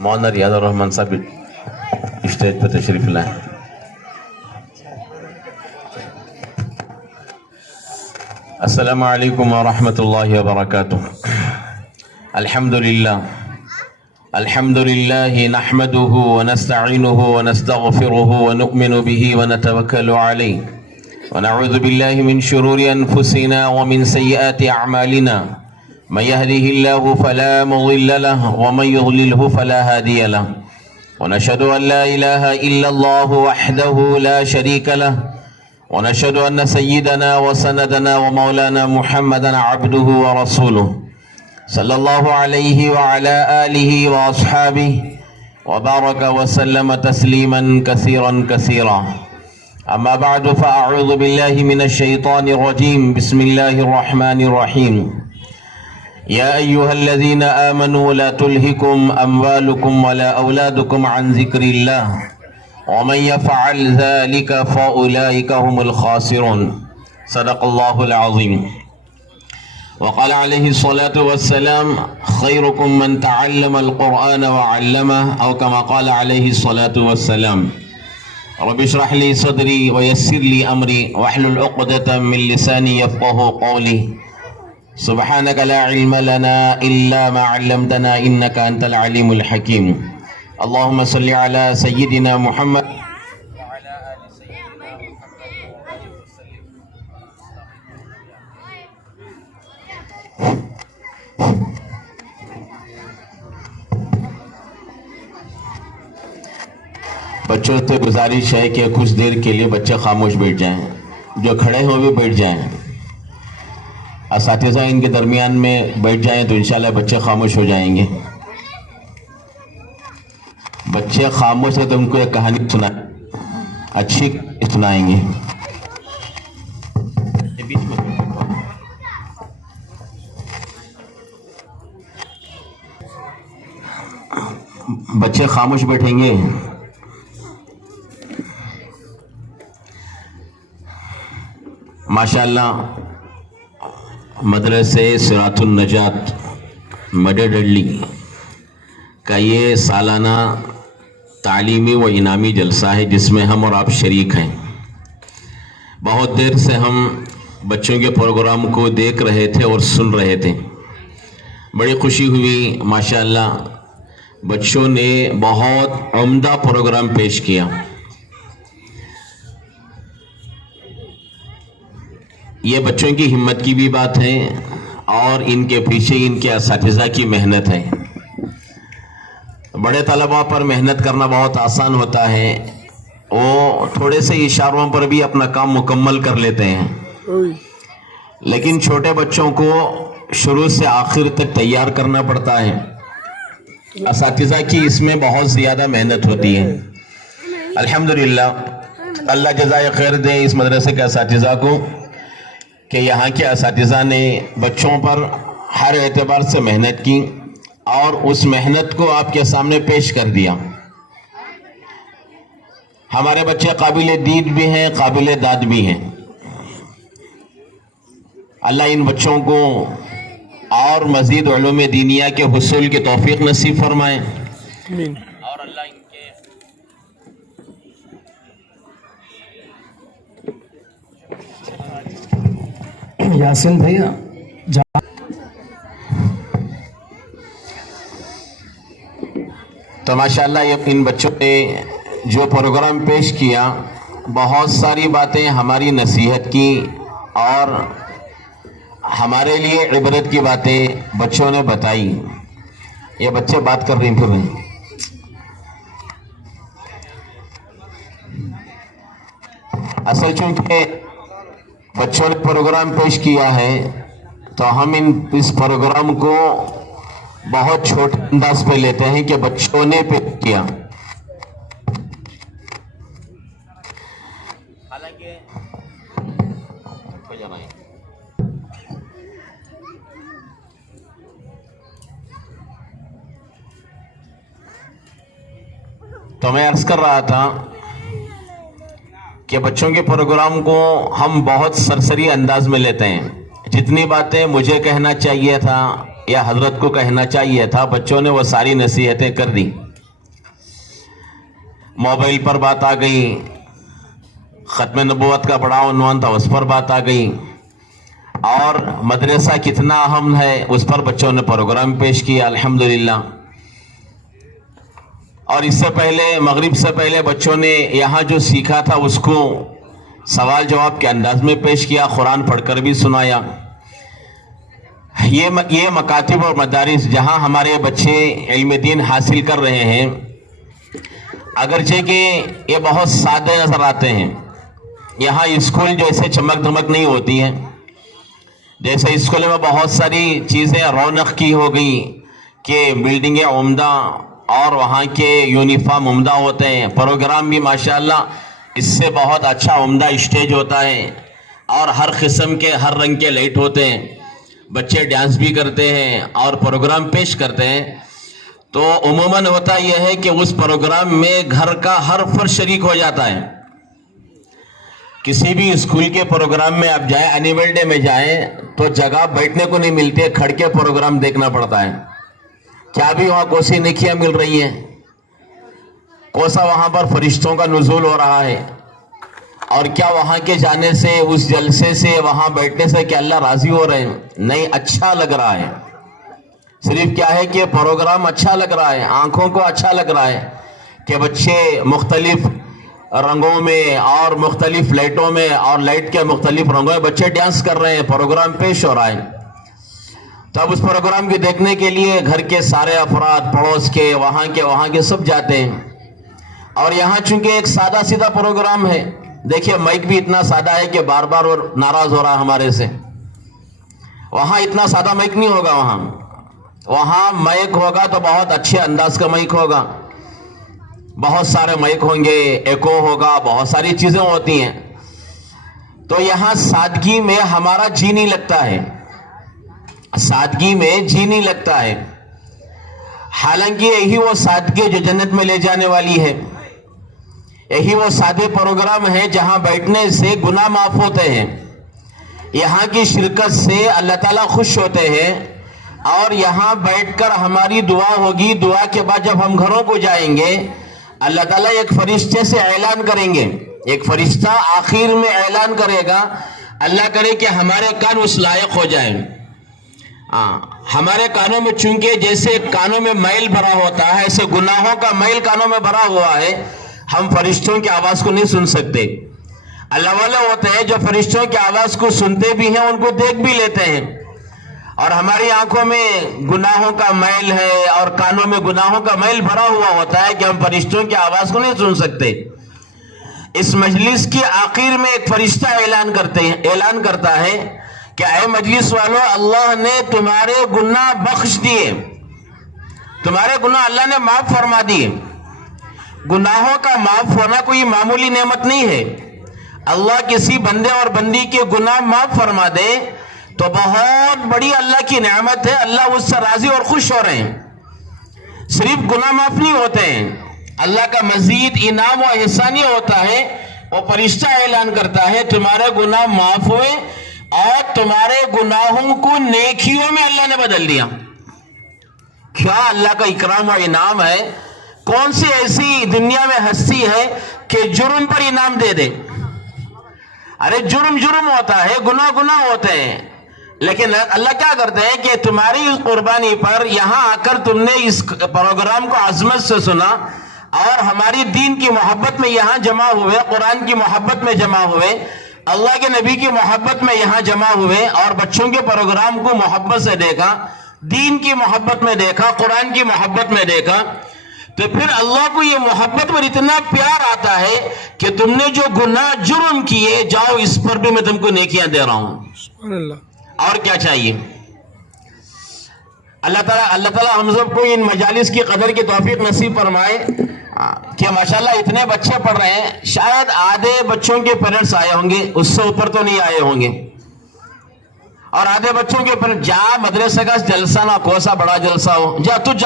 مولانا ریاض الرحمان صاحب اسٹیج پہ تشریف لائیں. السلام علیکم ورحمۃ اللہ وبرکاتہ. الحمد للہ نحمده ونستعینه ونستغفره ونؤمن به ونتوکل علیہ ونعوذ باللہ من شرور انفسنا ومن سیئات اعمالنا من يهده الله فلا مضل له ومن يضلله فلا هادي له ونشهد ان لا اله الا الله وحده لا شريك له ونشهد ان سيدنا وسندنا ومولانا محمدا عبده ورسوله صلى الله عليه وعلى آله وأصحابه وبارك وسلم تسليما كثيرا كثيرا. أما بعد فأعوذ بالله من الشيطان الرجيم. بسم الله الرحمن الرحيم. يا أيها الذين آمنوا لا تلهكم أموالكم ولا أولادكم عن ذكر الله ومن يفعل ذلك فأولئك هم الخاسرون. صدق الله العظيم. وقال عليه الصلاة والسلام خيركم من تعلم القرآن وعلمه أو كما قال عليه الصلاة والسلام. رب اشرح لي صدري ويسر لي أمري واحلل عقدة من لساني يفقهوا قولي. سبحانك لا علم لنا إلا ما علمتنا إنك أنت العليم الحكيم. اللهم صل على سيدنا محمد بچوں سے گزارش ہے کہ کچھ دیر کے لیے بچے خاموش بیٹھ جائیں، جو کھڑے ہوں بھی بیٹھ جائیں. اساتذہ ان کے درمیان میں بیٹھ جائیں تو انشاءاللہ بچے خاموش ہو جائیں گے. بچے خاموش ہے تو ان کو ایک کہانی سنائیں، اچھی سنائیں گے. بچے خاموش بیٹھیں گے. ماشاءاللہ مدرسے صراط النجات مڈے ڈڈلی کا یہ سالانہ تعلیمی و انعامی جلسہ ہے جس میں ہم اور آپ شریک ہیں. بہت دیر سے ہم بچوں کے پروگرام کو دیکھ رہے تھے اور سن رہے تھے. بڑی خوشی ہوئی. ماشاءاللہ بچوں نے بہت عمدہ پروگرام پیش کیا. یہ بچوں کی ہمت کی بھی بات ہے اور ان کے پیچھے ان کے اساتذہ کی محنت ہے. بڑے طلباء پر محنت کرنا بہت آسان ہوتا ہے، وہ تھوڑے سے اشاروں پر بھی اپنا کام مکمل کر لیتے ہیں، لیکن چھوٹے بچوں کو شروع سے آخر تک تیار کرنا پڑتا ہے. اساتذہ کی اس میں بہت زیادہ محنت ہوتی ہے. الحمدللہ اللہ جزائے خیر دے اس مدرسے کے اساتذہ کو کہ یہاں کے اساتذہ نے بچوں پر ہر اعتبار سے محنت کی اور اس محنت کو آپ کے سامنے پیش کر دیا. ہمارے بچے قابل دید بھی ہیں، قابل داد بھی ہیں. اللہ ان بچوں کو اور مزید علوم دینیہ کے حصول کی توفیق نصیب فرمائے. اور اللہ ان کے یاسین بھیا تو ماشاءاللہ ان بچوں نے جو پروگرام پیش کیا بہت ساری باتیں ہماری نصیحت کی اور ہمارے لیے عبرت کی باتیں بچوں نے بتائی. یہ بچے بات کر رہے ہیں پھر اصل چونکہ بچوں نے پروگرام پیش کیا ہے تو ہم اس پروگرام کو بہت چھوٹے انداز پہ لیتے ہیں کہ بچوں نے پیش کیا. تو میں عرض کر رہا تھا کہ بچوں کے پروگرام کو ہم بہت سرسری انداز میں لیتے ہیں. جتنی باتیں مجھے کہنا چاہیے تھا یا حضرت کو کہنا چاہیے تھا بچوں نے وہ ساری نصیحتیں کر دی. موبائل پر بات آ گئی، ختم نبوت کا بڑا عنوان تھا، اس پر بات آ گئی، اور مدرسہ کتنا اہم ہے اس پر بچوں نے پروگرام پیش کیا الحمدللہ۔ اور اس سے پہلے مغرب سے پہلے بچوں نے یہاں جو سیکھا تھا اس کو سوال جواب کے انداز میں پیش کیا، قرآن پڑھ کر بھی سنایا۔ یہ مکاتب اور مدارس جہاں ہمارے بچے علم دین حاصل کر رہے ہیں، اگرچہ کہ یہ بہت سادے نظر آتے ہیں، یہاں اسکول جیسے چمک دھمک نہیں ہوتی ہے، جیسے اسکول میں بہت ساری چیزیں رونق کی ہو گئی کہ بلڈنگیں عمدہ اور وہاں کے یونیفارم عمدہ ہوتے ہیں، پروگرام بھی ماشاءاللہ اس سے بہت اچھا عمدہ اسٹیج ہوتا ہے، اور ہر قسم کے ہر رنگ کے لائٹ ہوتے ہیں، بچے ڈانس بھی کرتے ہیں اور پروگرام پیش کرتے ہیں۔ تو عموماً ہوتا یہ ہے کہ اس پروگرام میں گھر کا ہر فرد شریک ہو جاتا ہے۔ کسی بھی اسکول کے پروگرام میں آپ جائیں، اینیول ڈے میں جائیں تو جگہ بیٹھنے کو نہیں ملتی ہے، کھڑ کے پروگرام دیکھنا پڑتا ہے۔ کیا بھی وہاں کوسی نیکیاں مل رہی ہیں، کوسا وہاں پر فرشتوں کا نزول ہو رہا ہے، اور کیا وہاں کے جانے سے، اس جلسے سے، وہاں بیٹھنے سے کہ اللہ راضی ہو رہے ہیں؟ نہیں، اچھا لگ رہا ہے۔ صرف کیا ہے کہ پروگرام اچھا لگ رہا ہے، آنکھوں کو اچھا لگ رہا ہے کہ بچے مختلف رنگوں میں اور مختلف لائٹوں میں اور لائٹ کے مختلف رنگوں میں بچے ڈانس کر رہے ہیں، پروگرام پیش ہو رہا ہے۔ تو اب اس پروگرام کو دیکھنے کے لیے گھر کے سارے افراد، پڑوس کے، وہاں کے سب جاتے ہیں۔ اور یہاں چونکہ ایک سادہ سیدھا پروگرام ہے، دیکھیے مائک بھی اتنا سادہ ہے کہ بار بار وہ ناراض ہو رہا ہے ہمارے سے۔ وہاں اتنا سادہ مائک نہیں ہوگا، وہاں مائک ہوگا تو بہت اچھے انداز کا مائک ہوگا، بہت سارے مائک ہوں گے، ایکو ہوگا، بہت ساری چیزیں ہوتی ہیں۔ تو یہاں سادگی میں ہمارا جی نہیں لگتا ہے، سادگی میں جی نہیں لگتا ہے۔ حالانکہ یہی وہ سادگی جو جنت میں لے جانے والی ہے، یہی وہ سادے پروگرام ہے جہاں بیٹھنے سے گناہ معاف ہوتے ہیں، یہاں کی شرکت سے اللہ تعالیٰ خوش ہوتے ہیں، اور یہاں بیٹھ کر ہماری دعا ہوگی۔ دعا کے بعد جب ہم گھروں کو جائیں گے، اللہ تعالیٰ ایک فرشتے سے اعلان کریں گے، ایک فرشتہ آخر میں اعلان کرے گا، اللہ کرے کہ ہمارے کان اس لائق ہو جائیں۔ ہمارے کانوں میں چونکہ جیسے کانوں میں میل بھرا ہوتا ہے، ایسے گناہوں کا میل کانوں میں بھرا ہوا ہے، ہم فرشتوں کی آواز کو نہیں سن سکتے۔ اللہ والے ہوتے ہیں جو فرشتوں کی آواز کو سنتے بھی ہیں، ان کو دیکھ بھی لیتے ہیں، اور ہماری آنکھوں میں گناہوں کا میل ہے اور کانوں میں گناہوں کا میل بھرا ہوا ہوتا ہے کہ ہم فرشتوں کی آواز کو نہیں سن سکتے۔ اس مجلس کی آخر میں ایک فرشتہ اعلان کرتا ہے کہ اے مجلس والو، اللہ نے تمہارے گناہ بخش دیے، تمہارے گناہ اللہ نے معاف فرما دیے۔ گناہوں کا معاف ہونا کوئی معمولی نعمت نہیں ہے۔ اللہ کسی بندے اور بندی کے گناہ معاف فرما دے تو بہت بڑی اللہ کی نعمت ہے، اللہ اس سے راضی اور خوش ہو رہے ہیں۔ صرف گناہ معاف نہیں ہوتے ہیں، اللہ کا مزید انعام و احسان یہ ہوتا ہے، وہ فرشتہ اعلان کرتا ہے تمہارے گناہ معاف ہوئے اور تمہارے گناہوں کو نیکیوں میں اللہ نے بدل دیا۔ کیا اللہ کا اکرام و انعام ہے! کون سی ایسی دنیا میں ہستی ہے کہ جرم پر انعام دے دے؟ ارے جرم ہوتا ہے، گناہ ہوتے ہیں، لیکن اللہ کیا کرتے ہیں کہ تمہاری اس قربانی پر یہاں آ کر تم نے اس پروگرام کو عظمت سے سنا اور ہماری دین کی محبت میں یہاں جمع ہوئے، قرآن کی محبت میں جمع ہوئے، اللہ کے نبی کی محبت میں یہاں جمع ہوئے، اور بچوں کے پروگرام کو محبت سے دیکھا، دین کی محبت میں دیکھا، قرآن کی محبت میں دیکھا، تو پھر اللہ کو یہ محبت پر اتنا پیار آتا ہے کہ تم نے جو گناہ جرم کیے، جاؤ اس پر بھی میں تم کو نیکیاں دے رہا ہوں۔ سبحان اللہ! اور کیا چاہیے؟ اللہ تعالیٰ ہم سب کو ان مجالس کی قدر کی توفیق نصیب فرمائے کہ ماشاءاللہ اتنے بچے پڑھ رہے ہیں، شاید آدھے بچوں کے پیرنٹس آئے ہوں گے، اس سے اوپر تو نہیں آئے ہوں گے، اور آدھے بچوں کے پیرنٹس جا مدرسے کا جلسہ نہ کوسا بڑا جلسہ ہو، جا تجھ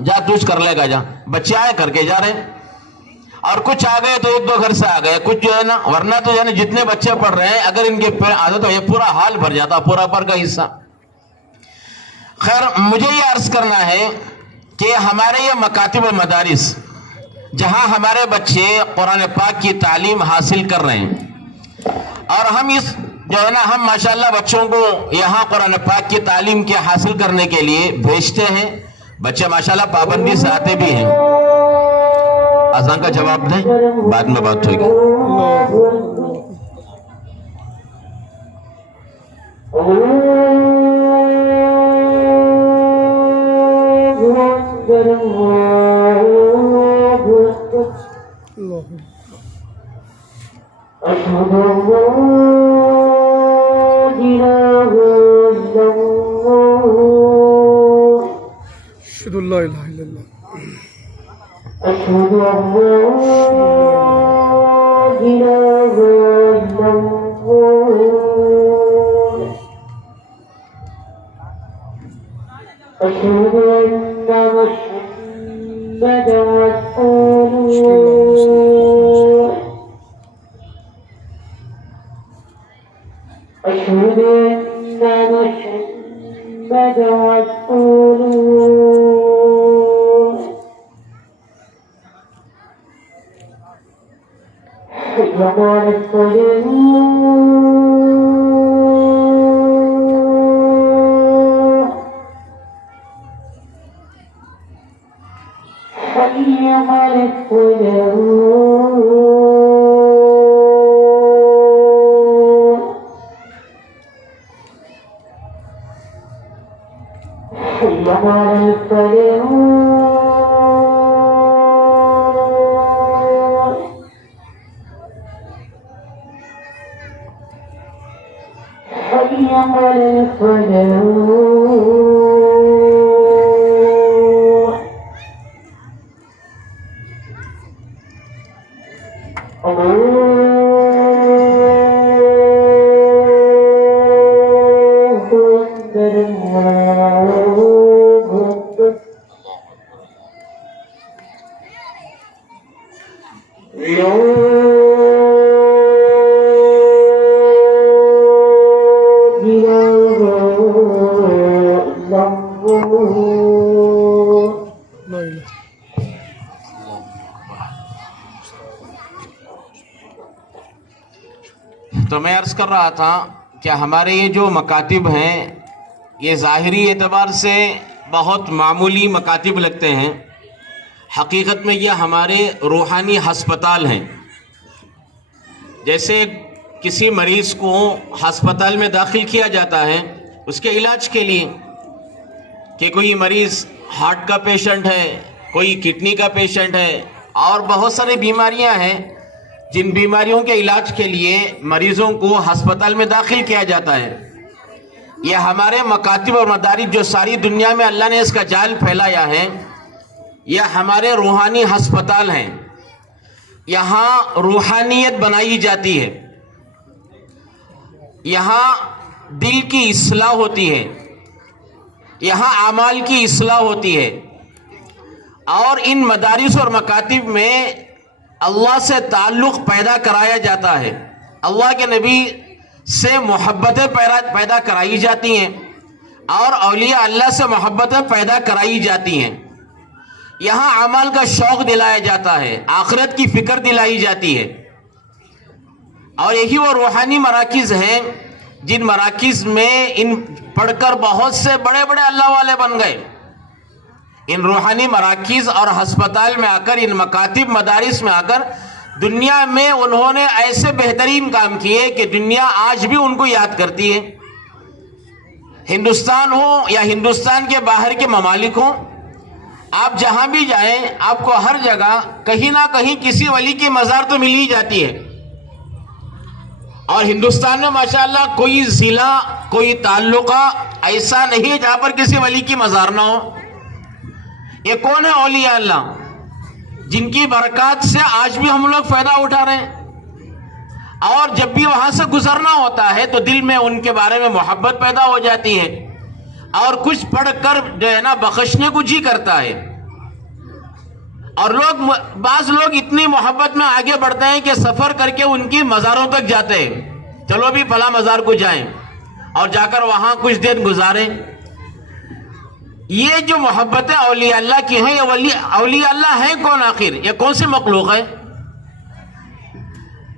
جا تجھ کر لے گا، جا بچے آئے کر کے جا رہے ہیں، اور کچھ آ گئے تو ایک دو گھر سے آ گئے، کچھ جو ہے نا، ورنہ تو یعنی جتنے بچے پڑھ رہے ہیں اگر ان کے عادت تو یہ پورا حال بھر جاتا، پورا پر کا حصہ۔ خیر، مجھے یہ عرض کرنا ہے کہ ہمارے یہ مکاتب و مدارس جہاں ہمارے بچے قرآن پاک کی تعلیم حاصل کر رہے ہیں، اور ہم ہم ماشاءاللہ بچوں کو یہاں قرآن پاک کی تعلیم کے حاصل کرنے کے لیے بھیجتے ہیں. بچے ماشاءاللہ پابندی سے آتے بھی ہیں. اذان کا جواب دیں، بعد میں بات ہوگی. أشهد أن لا إله إلا الله. أشهد أن لا إله إلا الله. أشهد أن محمدا رسول الله. أشهد أن محمدا رسول الله. حي على الصلاة. حي على الصلاة. حي على الفلاح. حي على الفلاح. الله أكبر الله أكبر. لا إله إلا الله. لا إله. تو میں عرض کر رہا تھا کہ ہمارے یہ جو مکاتب ہیں یہ ظاہری اعتبار سے بہت معمولی مکاتب لگتے ہیں، حقیقت میں یہ ہمارے روحانی ہسپتال ہیں. جیسے کسی مریض کو ہسپتال میں داخل کیا جاتا ہے اس کے علاج کے لیے، کہ کوئی مریض ہارٹ کا پیشنٹ ہے، کوئی کڈنی کا پیشنٹ ہے، اور بہت ساری بیماریاں ہیں جن بیماریوں کے علاج کے لیے مریضوں کو ہسپتال میں داخل کیا جاتا ہے. یہ ہمارے مکاتب اور مدارس جو ساری دنیا میں اللہ نے اس کا جال پھیلایا ہے، یہ ہمارے روحانی ہسپتال ہیں. یہاں روحانیت بنائی جاتی ہے، یہاں دل کی اصلاح ہوتی ہے، یہاں اعمال کی اصلاح ہوتی ہے. اور ان مدارس اور مکاتب میں اللہ سے تعلق پیدا کرایا جاتا ہے، اللہ کے نبی سے محبتیں پیدا کرائی جاتی ہیں، اور اولیاء اللہ سے محبتیں پیدا کرائی جاتی ہیں. یہاں اعمال کا شوق دلایا جاتا ہے، آخرت کی فکر دلائی جاتی ہے. اور یہی وہ روحانی مراکز ہیں جن مراکز میں ان پڑھ کر بہت سے بڑے بڑے اللہ والے بن گئے. ان روحانی مراکز اور ہسپتال میں آ کر، ان مکاتب مدارس میں آ کر دنیا میں انہوں نے ایسے بہترین کام کیے کہ دنیا آج بھی ان کو یاد کرتی ہے. ہندوستان ہو یا ہندوستان کے باہر کے ممالک ہوں، آپ جہاں بھی جائیں آپ کو ہر جگہ کہیں نہ کہیں کسی ولی کی مزار تو مل ہی جاتی ہے. اور ہندوستان میں ماشاءاللہ کوئی ضلع، کوئی تعلقہ ایسا نہیں ہے جہاں پر کسی ولی کی مزار نہ ہو. یہ کون ہے اولیاء اللہ جن کی برکات سے آج بھی ہم لوگ فائدہ اٹھا رہے ہیں. اور جب بھی وہاں سے گزرنا ہوتا ہے تو دل میں ان کے بارے میں محبت پیدا ہو جاتی ہے، اور کچھ پڑھ کر جو ہے نا بخشنے کو جی کرتا ہے. اور بعض لوگ اتنی محبت میں آگے بڑھتے ہیں کہ سفر کر کے ان کی مزاروں تک جاتے ہیں. چلو بھی فلاں مزار کو جائیں اور جا کر وہاں کچھ دیر گزاریں. یہ جو محبتیں اولیاء اللہ کی ہیں، یہ اولیاء اللہ ہیں کون آخر؟ یہ کون سی مخلوق ہے؟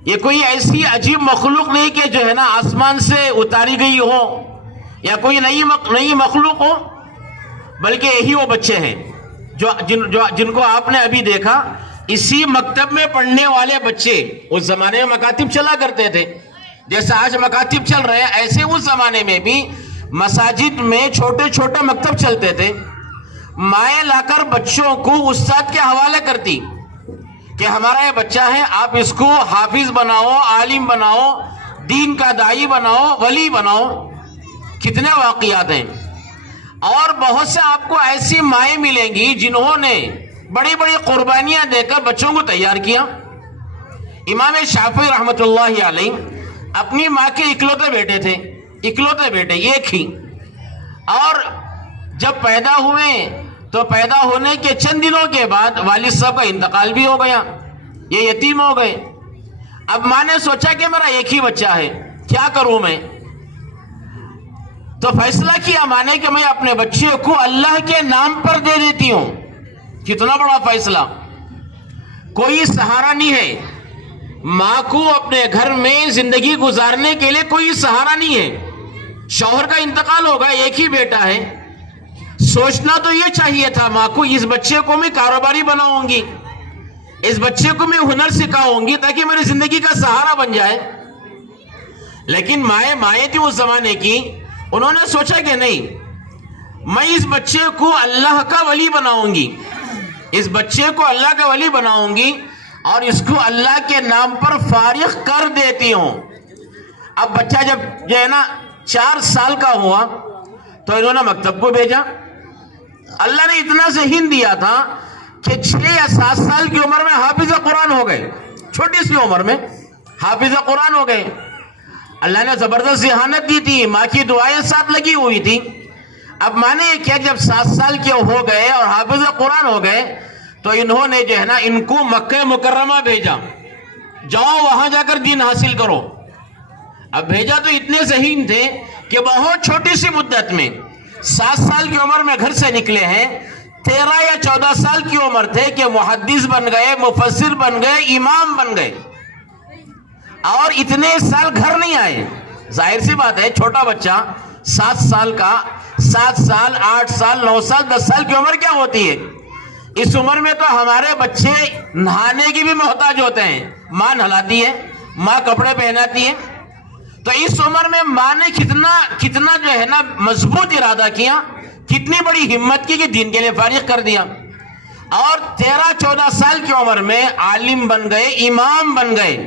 یہ کوئی ایسی عجیب مخلوق نہیں کہ جو ہے نا آسمان سے اتاری گئی ہو یا کوئی نئی مخلوق ہو، بلکہ یہی وہ بچے ہیں جن کو آپ نے ابھی دیکھا، اسی مکتب میں پڑھنے والے بچے۔ اس زمانے میں مکاتب چلا کرتے تھے، جیسے آج مکاتب چل رہے ہیں، ایسے اس زمانے میں بھی مساجد میں چھوٹے چھوٹے مکتب چلتے تھے۔ مائیں لا کر بچوں کو استاد کے حوالے کرتی کہ ہمارا یہ بچہ ہے، آپ اس کو حافظ بناؤ، عالم بناؤ، دین کا داعی بناؤ، ولی بناؤ۔ کتنے واقعات ہیں، اور بہت سے آپ کو ایسی مائیں ملیں گی جنہوں نے بڑی بڑی قربانیاں دے کر بچوں کو تیار کیا۔ امام شافعی رحمۃ اللہ علیہ اپنی ماں کے اکلوتے بیٹے تھے، اکلوتے بیٹے ایک ہی، اور جب پیدا ہوئے تو پیدا ہونے کے چند دنوں کے بعد والد صاحب کا انتقال بھی ہو گیا، یہ یتیم ہو گئے۔ اب ماں نے سوچا کہ میرا ایک ہی بچہ ہے، کیا کروں میں؟ تو فیصلہ کیا ماں نے کہ میں اپنے بچے کو اللہ کے نام پر دے دیتی ہوں۔ کتنا بڑا فیصلہ! کوئی سہارا نہیں ہے، ماں کو اپنے گھر میں زندگی گزارنے کے لیے کوئی سہارا نہیں ہے، شوہر کا انتقال ہوگا، ایک ہی بیٹا ہے۔ سوچنا تو یہ چاہیے تھا ماں کو، اس بچے کو میں کاروباری بناؤں گی، اس بچے کو میں ہنر سکھاؤں گی تاکہ میری زندگی کا سہارا بن جائے۔ لیکن مائیں تھی اس زمانے کی، انہوں نے سوچا کہ نہیں، میں اس بچے کو اللہ کا ولی بناؤں گی، اس بچے کو اللہ کا ولی بناؤں گی اور اس کو اللہ کے نام پر فارغ کر دیتی ہوں۔ اب بچہ جب جو ہے نا 4 سال کا ہوا تو انہوں نے مکتب کو بھیجا۔ اللہ نے اتنا ذہن دیا تھا کہ 6 یا 7 سال کی عمر میں حافظ قرآن ہو گئے، چھوٹی سی عمر میں حافظ قرآن ہو گئے۔ اللہ نے زبردست ذہانت دی تھی، ماں کی دعائیں ساتھ لگی ہوئی تھی۔ اب ماں نے یہ کیا، جب 7 سال کے ہو گئے اور حافظ قرآن ہو گئے تو انہوں نے جو ہے نا ان کو مکہ مکرمہ بھیجا، جاؤ وہاں جا کر دین حاصل کرو۔ اب بھیجا تو اتنے ذہین تھے کہ بہت چھوٹی سی مدت میں 7 سال کی عمر میں گھر سے نکلے ہیں، 13 یا 14 سال کی عمر تھے کہ محدث بن گئے، مفسر بن گئے، امام بن گئے، اور اتنے سال گھر نہیں آئے۔ ظاہر سی بات ہے، چھوٹا بچہ 7 سال کا، 7 سال 8 سال 9 سال 10 سال کی عمر کیا ہوتی ہے؟ اس عمر میں تو ہمارے بچے نہانے کی بھی محتاج ہوتے ہیں، ماں نہلاتی ہے، ماں کپڑے پہناتی ہے۔ تو اس عمر میں ماں نے کتنا جو ہے نا مضبوط ارادہ کیا، کتنی بڑی ہمت کی کہ دین کے لیے فارغ کر دیا، اور 13-14 سال کی عمر میں عالم بن گئے، امام بن گئے۔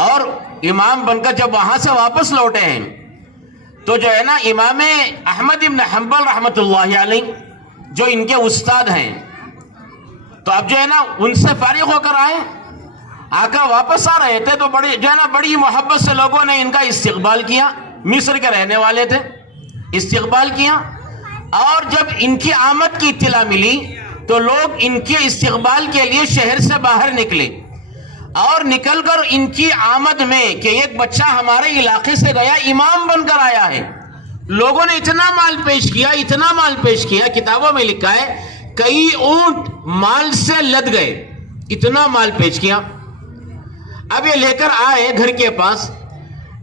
اور امام بن کر جب وہاں سے واپس لوٹے ہیں تو جو ہے نا امام احمد بن حنبل رحمۃ اللہ علیہ جو ان کے استاد ہیں، تو اب جو ہے نا ان سے فارغ ہو کر آئے، آ کر واپس آ رہے تھے تو بڑی محبت سے لوگوں نے ان کا استقبال کیا، مصر کے رہنے والے تھے، استقبال کیا۔ اور جب ان کی آمد کی اطلاع ملی تو لوگ ان کے استقبال کے لیے شہر سے باہر نکلے، اور نکل کر ان کی آمد میں کہ ایک بچہ ہمارے علاقے سے گیا، امام بن کر آیا ہے، لوگوں نے اتنا مال پیش کیا، کتابوں میں لکھا ہے کئی اونٹ مال سے لد گئے، اتنا مال پیش کیا۔ اب یہ لے کر آئے گھر کے پاس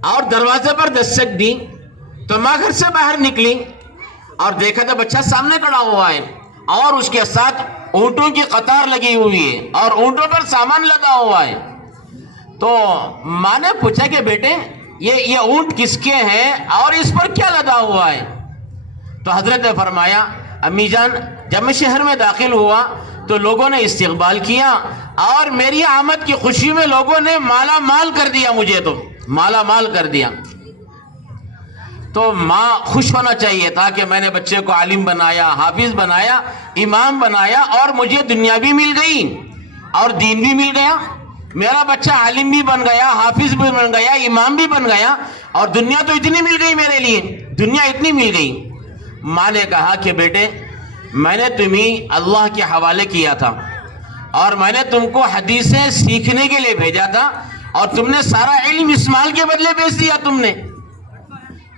اور دروازے پر دستک دی تو ماں گھر سے باہر نکلی اور دیکھا تو بچہ سامنے کھڑا ہوا ہے اور اس کے ساتھ اونٹوں کی قطار لگی ہوئی ہے اور اونٹوں پر سامان لگا ہوا ہے۔ تو ماں نے پوچھا کہ بیٹے یہ اونٹ کس کے ہیں اور اس پر کیا لگا ہوا ہے؟ تو حضرت نے فرمایا، امی جان جب میں شہر میں داخل ہوا تو لوگوں نے استقبال کیا اور میری آمد کی خوشی میں لوگوں نے مالا مال کر دیا، مجھے تو مالا مال کر دیا۔ تو ماں خوش ہونا چاہیے تھا کہ میں نے بچے کو عالم بنایا، حافظ بنایا، امام بنایا، اور مجھے دنیا بھی مل گئی اور دین بھی مل گیا، میرا بچہ عالم بھی بن گیا، حافظ بھی بن گیا، امام بھی بن گیا، اور دنیا تو اتنی مل گئی میرے لیے، دنیا اتنی مل گئی۔ ماں نے کہا کہ بیٹے میں نے تمہیں اللہ کے حوالے کیا تھا اور میں نے تم کو حدیثیں سیکھنے کے لیے بھیجا تھا، اور تم نے سارا علم اس مال کے بدلے بیچ دیا تم نے۔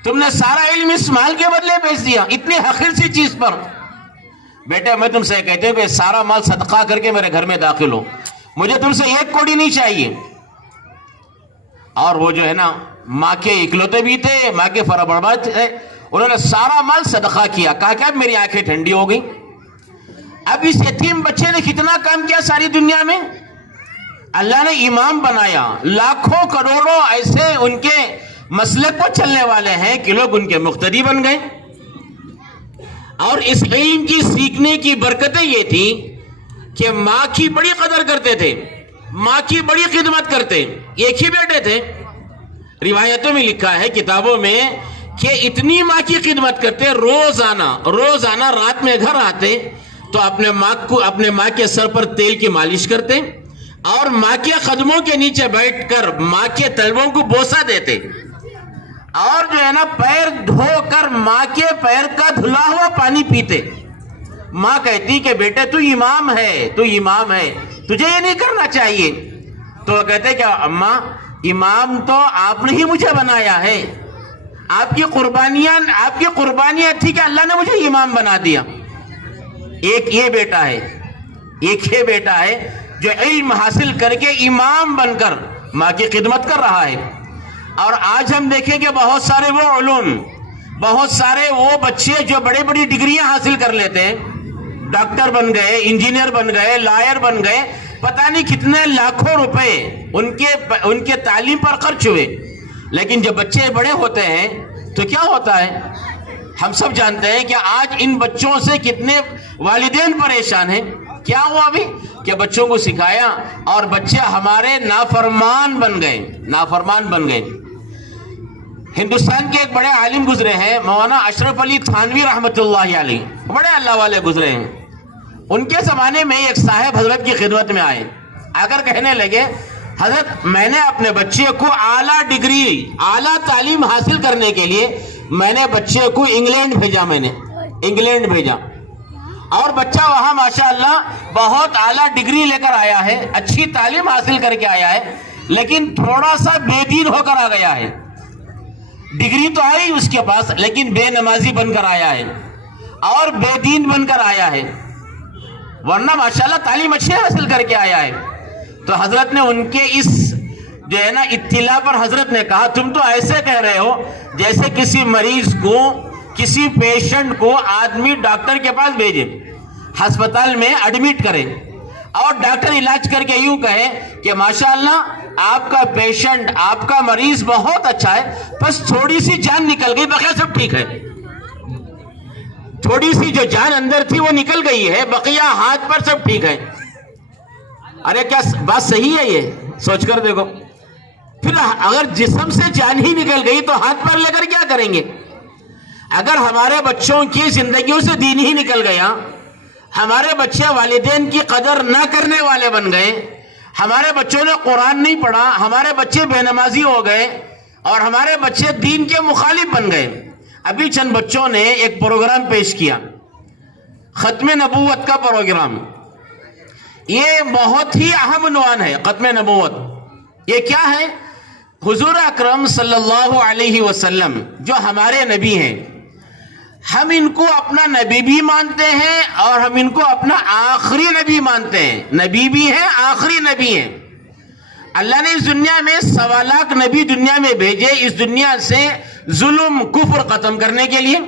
تم نے سارا علم اس مال کے بدلے بیچ دیا اتنی حقیر سی چیز پر. بیٹے میں تم سے کہتے ہوں کہ سارا مال صدقہ کر کے میرے گھر میں داخل ہو, مجھے تم سے 1 کوڑی نہیں چاہیے. اور وہ جو ہے نا ماں کے اکلوتے بھی تھے, ماں کے فربرباد تھے, انہوں نے سارا مال صدقہ کیا. کہا کہ اب میری آنکھیں ٹھنڈی ہو گئی. اب اس یتیم بچے نے کتنا کام کیا ساری دنیا میں. اللہ نے امام بنایا, لاکھوں کروڑوں ایسے ان کے مسلک پر چلنے والے ہیں کہ لوگ ان کے مقتدی بن گئے. اور اس علم کی سیکھنے کی برکتیں یہ تھی کہ ماں کی بڑی قدر کرتے تھے, ماں کی بڑی خدمت کرتے. ایک ہی بیٹے تھے, روایتوں میں لکھا ہے کتابوں میں کہ اتنی ماں کی خدمت کرتے, روزانہ رات میں گھر آتے تو اپنے ماں کے سر پر تیل کی مالش کرتے اور ماں کے قدموں کے نیچے بیٹھ کر ماں کے تلووں کو بوسہ دیتے, اور جو ہے نا پیر دھو کر ماں کے پیر کا دھلا ہوا پانی پیتے. ماں کہتی کہ بیٹے تو امام ہے, تجھے یہ نہیں کرنا چاہیے. تو وہ کہتے کہ اماں امام تو آپ نے ہی مجھے بنایا ہے, آپ کی قربانیاں تھی کہ اللہ نے مجھے امام بنا دیا. ایک یہ بیٹا ہے جو علم حاصل کر کے امام بن کر ماں کی خدمت کر رہا ہے. اور آج ہم دیکھیں کہ بہت سارے وہ علوم, بہت سارے وہ بچے جو بڑی بڑی ڈگریاں حاصل کر لیتے ہیں, ڈاکٹر بن گئے, انجینئر بن گئے, لائر بن گئے, پتہ نہیں کتنے لاکھوں روپے ان کے تعلیم پر خرچ ہوئے. لیکن جب بچے بڑے ہوتے ہیں تو کیا ہوتا ہے, ہم سب جانتے ہیں کہ آج ان بچوں سے کتنے والدین پریشان ہیں. کیا ہوا ابھی کہ بچوں کو سکھایا اور بچے ہمارے نافرمان بن گئے. ہندوستان کے ایک بڑے عالم گزرے ہیں, مولانا اشرف علی تھانوی رحمۃ اللہ علیہ, بڑے اللہ والے گزرے ہیں. ان کے زمانے میں ایک صاحب حضرت کی خدمت میں آئے, آ کر کہنے لگے حضرت میں نے اپنے بچے کو اعلیٰ تعلیم حاصل کرنے کے لیے میں نے بچے کو انگلینڈ بھیجا اور بچہ وہاں ماشاءاللہ بہت اعلیٰ ڈگری لے کر آیا ہے, اچھی تعلیم حاصل کر کے آیا ہے, لیکن تھوڑا سا بے دین ہو کر آ گیا ہے. ڈگری تو آئی اس کے پاس لیکن بے نمازی بن کر آیا ہے اور بے دین بن کر آیا ہے, ورنہ ماشاءاللہ تعلیم اچھی حاصل کر کے آیا ہے. تو حضرت نے ان کے اس جو ہے نا اطلاع پر حضرت نے کہا تم تو ایسے کہہ رہے ہو جیسے کسی مریض کو, کسی پیشنٹ کو آدمی ڈاکٹر کے پاس بھیجے, ہسپتال میں ایڈمٹ کرے اور ڈاکٹر علاج کر کے یوں کہے کہ ماشاءاللہ آپ کا پیشنٹ, آپ کا مریض بہت اچھا ہے, بس تھوڑی سی جان نکل گئی, بقیہ سب ٹھیک ہے. تھوڑی سی جو جان اندر تھی وہ نکل گئی ہے, بقیہ ہاتھ پر سب ٹھیک ہے. ارے کیا بات صحیح ہے؟ یہ سوچ کر دیکھو. پھر اگر جسم سے جان ہی نکل گئی تو ہاتھ پر لے کر کیا کریں گے؟ اگر ہمارے بچوں کی زندگیوں سے دین ہی نکل گیا, ہمارے بچے والدین کی قدر نہ کرنے والے بن گئے, ہمارے بچوں نے قرآن نہیں پڑھا, ہمارے بچے بے نمازی ہو گئے اور ہمارے بچے دین کے مخالف بن گئے. ابھی چند بچوں نے ایک پروگرام پیش کیا, ختم نبوت کا پروگرام. یہ بہت ہی اہم عنوان ہے ختم نبوت. یہ کیا ہے؟ حضور اکرم صلی اللہ علیہ وسلم جو ہمارے نبی ہیں, ہم ان کو اپنا نبی بھی مانتے ہیں اور ہم ان کو اپنا آخری نبی مانتے ہیں. نبی بھی ہیں, آخری نبی ہیں. اللہ نے اس دنیا میں 1.25 لاکھ نبی دنیا میں بھیجے, اس دنیا سے ظلم کفر ختم کرنے کے لیے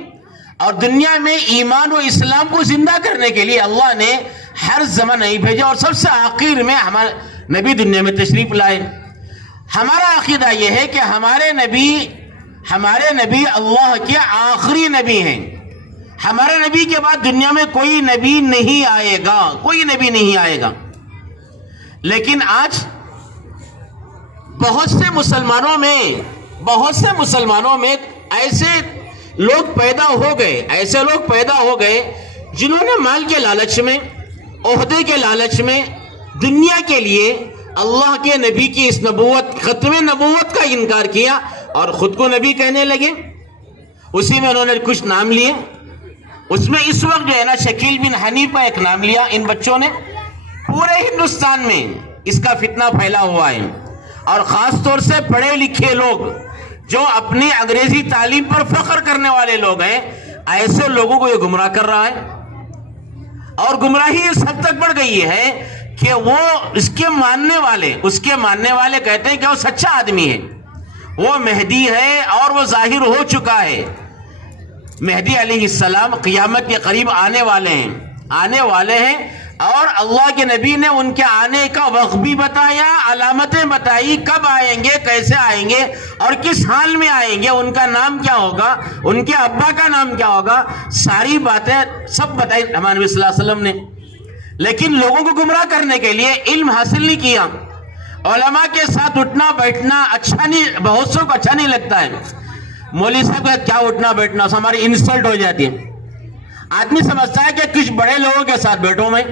اور دنیا میں ایمان و اسلام کو زندہ کرنے کے لیے اللہ نے ہر زمان نہیں بھیجا, اور سب سے آخر میں ہمارے نبی دنیا میں تشریف لائے. ہمارا عقیدہ یہ ہے کہ ہمارے نبی اللہ کے آخری نبی ہیں. ہمارے نبی کے بعد دنیا میں کوئی نبی نہیں آئے گا. لیکن آج بہت سے مسلمانوں میں ایسے لوگ پیدا ہو گئے جنہوں نے مال کے لالچ میں, عہدے کے لالچ میں, دنیا کے لیے اللہ کے نبی کی اس ختم نبوت کا انکار کیا اور خود کو نبی کہنے لگے. اسی میں انہوں نے کچھ نام لیے. اس میں اس وقت جو ہے نا شکیل بن حنیفہ ایک نام لیا ان بچوں نے. پورے ہندوستان میں اس کا فتنہ پھیلا ہوا ہے اور خاص طور سے پڑھے لکھے لوگ جو اپنی انگریزی تعلیم پر فخر کرنے والے لوگ ہیں، ایسے لوگوں کو یہ گمراہ کر رہا ہے. اور گمراہی اس حد تک بڑھ گئی ہے کہ وہ اس کے ماننے والے کہتے ہیں کہ وہ سچا آدمی ہے، وہ مہدی ہے اور وہ ظاہر ہو چکا ہے. مہدی علیہ السلام قیامت کے قریب آنے والے ہیں اور اللہ کے نبی نے ان کے آنے کا وقت بھی بتایا، علامتیں بتائی، کب آئیں گے، کیسے آئیں گے اور کس حال میں آئیں گے، ان کا نام کیا ہوگا، ان کے ابا کا نام کیا ہوگا، ساری باتیں سب بتائی ہمارے نبی صلی اللہ علیہ وسلم نے. لیکن لوگوں کو گمراہ کرنے کے لیے علم حاصل نہیں کیا. علماء کے ساتھ اٹھنا بیٹھنا اچھا نہیں، بہت سو کو اچھا نہیں لگتا ہے. مولوی صاحب کا کیا اٹھنا بیٹھنا، ہماری انسلٹ ہو جاتی ہے. آدمی سمجھتا ہے کہ کچھ بڑے لوگوں کے ساتھ بیٹھوں میں،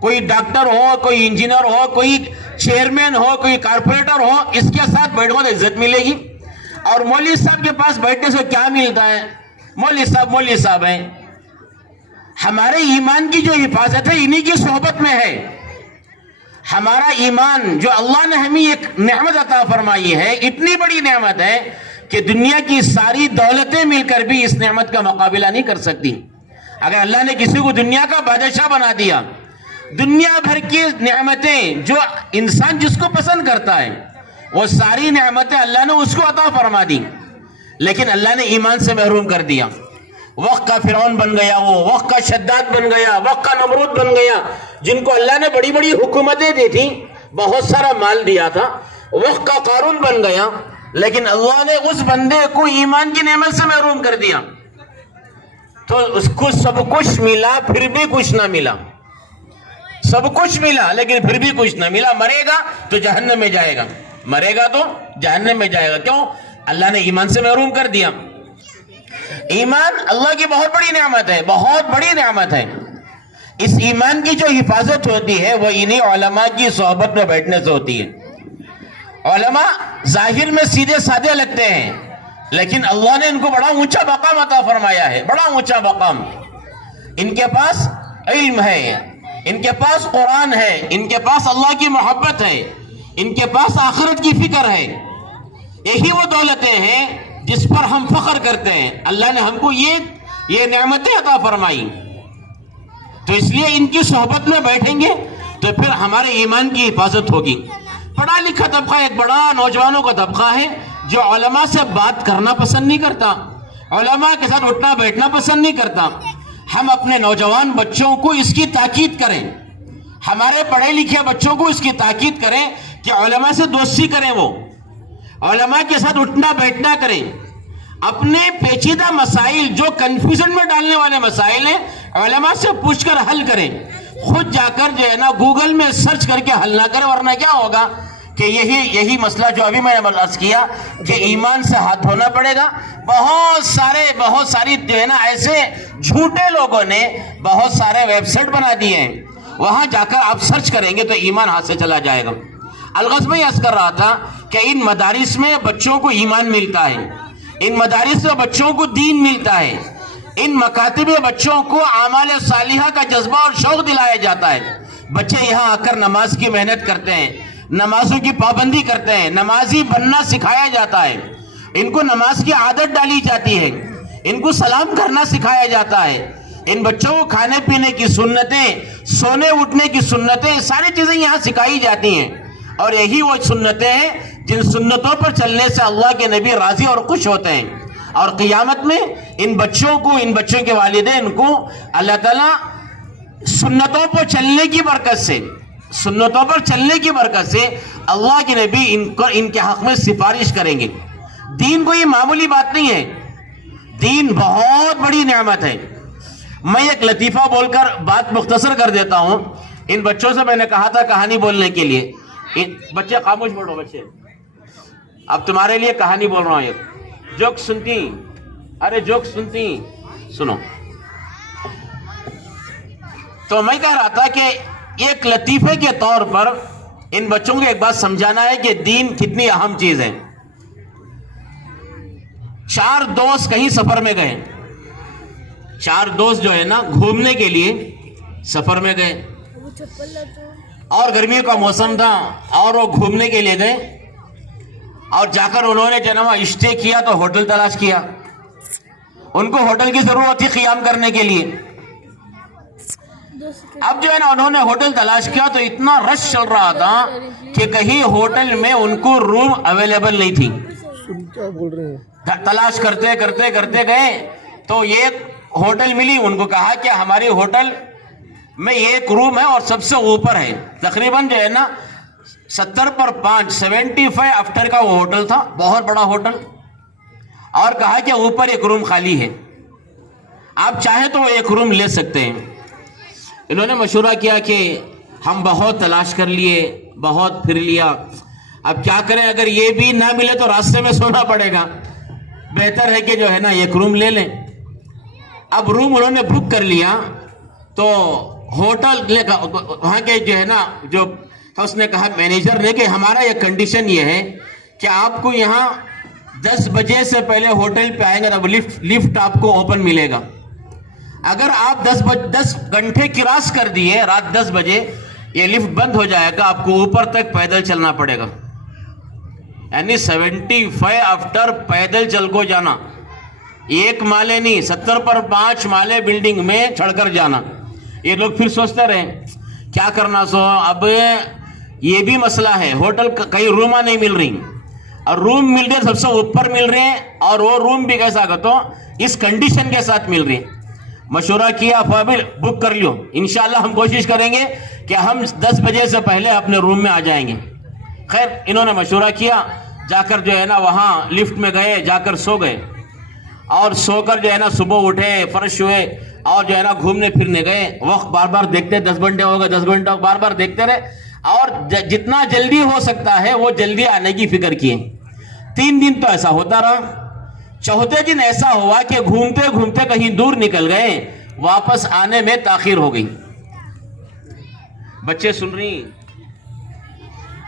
کوئی ڈاکٹر ہو، کوئی انجینئر ہو، کوئی چیئرمین ہو، کوئی کارپوریٹر ہو، اس کے ساتھ بیٹھوں تو عزت ملے گی. اور مولوی صاحب کے پاس بیٹھنے سے کیا ملتا ہے؟ مولوی صاحب ہیں. ہمارے ایمان کی جو حفاظت ہے انہی کی صحبت میں ہے. ہمارا ایمان جو اللہ نے ہمیں ایک نعمت عطا فرمائی ہے، اتنی بڑی نعمت ہے کہ دنیا کی ساری دولتیں مل کر بھی اس نعمت کا مقابلہ نہیں کر سکتی. اگر اللہ نے کسی کو دنیا کا بادشاہ بنا دیا، دنیا بھر کی نعمتیں جو انسان جس کو پسند کرتا ہے وہ ساری نعمتیں اللہ نے اس کو عطا فرما دی، لیکن اللہ نے ایمان سے محروم کر دیا. وقت کا فرعون بن گیا، وہ وقت کا شداد بن گیا، وقت کا نمرود بن گیا، جن کو اللہ نے بڑی بڑی حکومتیں دی تھی، بہت سارا مال دیا تھا. وقت کا قارون بن گیا، لیکن اللہ نے اس بندے کو ایمان کی نعمت سے محروم کر دیا. تو اس کو سب کچھ ملا پھر بھی کچھ نہ ملا. سب کچھ ملا لیکن پھر بھی کچھ نہ ملا. مرے گا تو جہنم میں جائے گا. کیوں؟ اللہ نے ایمان سے محروم کر دیا. ایمان اللہ کی بہت بڑی نعمت ہے، بہت بڑی نعمت ہے. اس ایمان کی جو حفاظت ہوتی ہے وہ انہی علماء کی صحبت میں بیٹھنے سے ہوتی ہے. علماء ظاہر میں سیدھے سادے لگتے ہیں، لیکن اللہ نے ان کو بڑا اونچا مقام عطا فرمایا ہے، بڑا اونچا مقام. ان کے پاس علم ہے، ان کے پاس قرآن ہے، ان کے پاس اللہ کی محبت ہے، ان کے پاس آخرت کی فکر ہے. یہی وہ دولتیں ہیں جس پر ہم فخر کرتے ہیں. اللہ نے ہم کو یہ نعمتیں عطا فرمائی، تو اس لیے ان کی صحبت میں بیٹھیں گے تو پھر ہمارے ایمان کی حفاظت ہوگی. پڑھا لکھا طبقہ ایک بڑا نوجوانوں کا طبقہ ہے جو علماء سے بات کرنا پسند نہیں کرتا، علماء کے ساتھ اٹھنا بیٹھنا پسند نہیں کرتا. ہم اپنے نوجوان بچوں کو اس کی تاکید کریں، ہمارے پڑھے لکھے بچوں کو اس کی تاکید کریں کہ علماء سے دوستی کریں، وہ علماء کے ساتھ اٹھنا بیٹھنا کریں. اپنے پیچیدہ مسائل جو کنفیوژن میں ڈالنے والے مسائل ہیں علماء سے پوچھ کر حل کریں. خود جا کر جو ہے نا گوگل میں سرچ کر کے حل نہ کریں، ورنہ کیا ہوگا کہ یہی مسئلہ جو ابھی میں نے عرض کیا کہ ایمان سے ہاتھ دھونا پڑے گا. بہت ساری جو ہے نا ایسے جھوٹے لوگوں نے بہت سارے ویب سائٹ بنا دیے ہیں، وہاں جا کر آپ سرچ کریں گے تو ایمان ہاتھ سے چلا جائے گا. الغرض میں عرض کر رہا تھا کہ ان مدارس میں بچوں کو ایمان ملتا ہے، ان مدارس میں بچوں کو دین ملتا ہے، ان مکاتب میں بچوں کو اعمال صالحہ کا جذبہ اور شوق دلایا جاتا ہے. بچے یہاں آ کر نماز کی محنت کرتے ہیں، نمازوں کی پابندی کرتے ہیں، نمازی بننا سکھایا جاتا ہے، ان کو نماز کی عادت ڈالی جاتی ہے، ان کو سلام کرنا سکھایا جاتا ہے. ان بچوں کو کھانے پینے کی سنتیں، سونے اٹھنے کی سنتیں، ساری چیزیں یہاں سکھائی جاتی ہیں. اور یہی وہ سنتیں ہیں جن سنتوں پر چلنے سے اللہ کے نبی راضی اور خوش ہوتے ہیں. اور قیامت میں ان بچوں کے والدین کو اللہ تعالیٰ سنتوں پر چلنے کی برکت سے اللہ کے نبی ان کے حق میں سفارش کریں گے. دین کوئی معمولی بات نہیں ہے، دین بہت بڑی نعمت ہے. میں ایک لطیفہ بول کر بات مختصر کر دیتا ہوں. ان بچوں سے میں نے کہا تھا کہانی بولنے کے لیے. بچے خاموش بیٹھو بچے، اب تمہارے لیے کہانی بول رہا ہوں. ایک جوک سنتی سنو. تو میں کہہ رہا تھا کہ ایک لطیفے کے طور پر ان بچوں کو ایک بات سمجھانا ہے کہ دین کتنی اہم چیز ہے. 4 دوست کہیں سفر میں گئے، 4 دوست جو ہے نا گھومنے کے لیے سفر میں گئے، اور گرمیوں کا موسم تھا اور وہ گھومنے کے لیے گئے. اور جا کر انہوں نے جناب اسٹے کیا تو ہوٹل تلاش کیا. ان کو ہوٹل کی ضرورت تھی قیام کرنے کے لیے. اب جو ہے نا انہوں نے ہوٹل تلاش کیا تو اتنا رش چل رہا تھا کہ کہیں ہوٹل میں ان کو روم اویلیبل نہیں تھی. کیا بول رہے ہیں؟ تلاش کرتے کرتے کرتے گئے تو ایک ہوٹل ملی. ان کو کہا کہ ہماری ہوٹل میں ایک روم ہے اور سب سے اوپر ہے, تقریباً جو ہے نا 70/5 75 آفٹر کا وہ ہوٹل تھا, بہت بڑا ہوٹل. اور کہا کہ اوپر ایک روم خالی ہے, آپ چاہیں تو وہ ایک روم لے سکتے ہیں. انہوں نے مشورہ کیا کہ ہم بہت تلاش کر لیے, بہت پھر لیا, اب کیا کریں, اگر یہ بھی نہ ملے تو راستے میں سونا پڑے گا, بہتر ہے کہ جو ہے نا ایک روم لے لیں. اب روم انہوں نے بک کر لیا تو ہوٹل وہاں کے جو ہے نا جو اس نے کہا مینیجر نے کہ ہمارا یہ کنڈیشن یہ ہے کہ آپ کو یہاں 10 بجے سے پہلے ہوٹل پہ آئیں گے تب لفٹ آپ کو اوپن ملے گا. اگر آپ 10 گھنٹے کراس کر دیے رات 10 بجے یہ لفٹ بند ہو جائے گا, آپ کو اوپر تک پیدل چلنا پڑے گا. یعنی 75 آفٹر پیدل چل کو جانا, ایک مالے نہیں 70/5 مالے بلڈنگ میں چڑھ کر جانا. یہ لوگ پھر سوچتے رہے کیا کرنا سو. اب یہ بھی مسئلہ ہے, ہوٹل کئی روما نہیں مل رہی اور روم مل رہے سب سے اوپر مل رہے ہیں, اور وہ روم بھی کیسا کہ تو اس کنڈیشن کے ساتھ مل رہی ہیں. مشورہ کیا فابل بک کر لو, انشاءاللہ ہم کوشش کریں گے کہ ہم 10 بجے سے پہلے اپنے روم میں آ جائیں گے. خیر انہوں نے مشورہ کیا, جا کر جو ہے نا وہاں لفٹ میں گئے, جا کر سو گئے, اور سو کر جو ہے نا صبح اٹھے, فرش ہوئے اور جو ہے نا گھومنے پھرنے گئے. وقت بار بار دیکھتے 10 گھنٹے ہو گئے, 10 گھنٹے بار بار دیکھتے رہے, اور جتنا جلدی ہو سکتا ہے وہ جلدی آنے کی فکر کیے. 3 دن تو ایسا ہوتا رہا. چوتھے دن ایسا ہوا کہ گھومتے گھومتے کہیں دور نکل گئے, واپس آنے میں تاخیر ہو گئی. بچے سن رہی,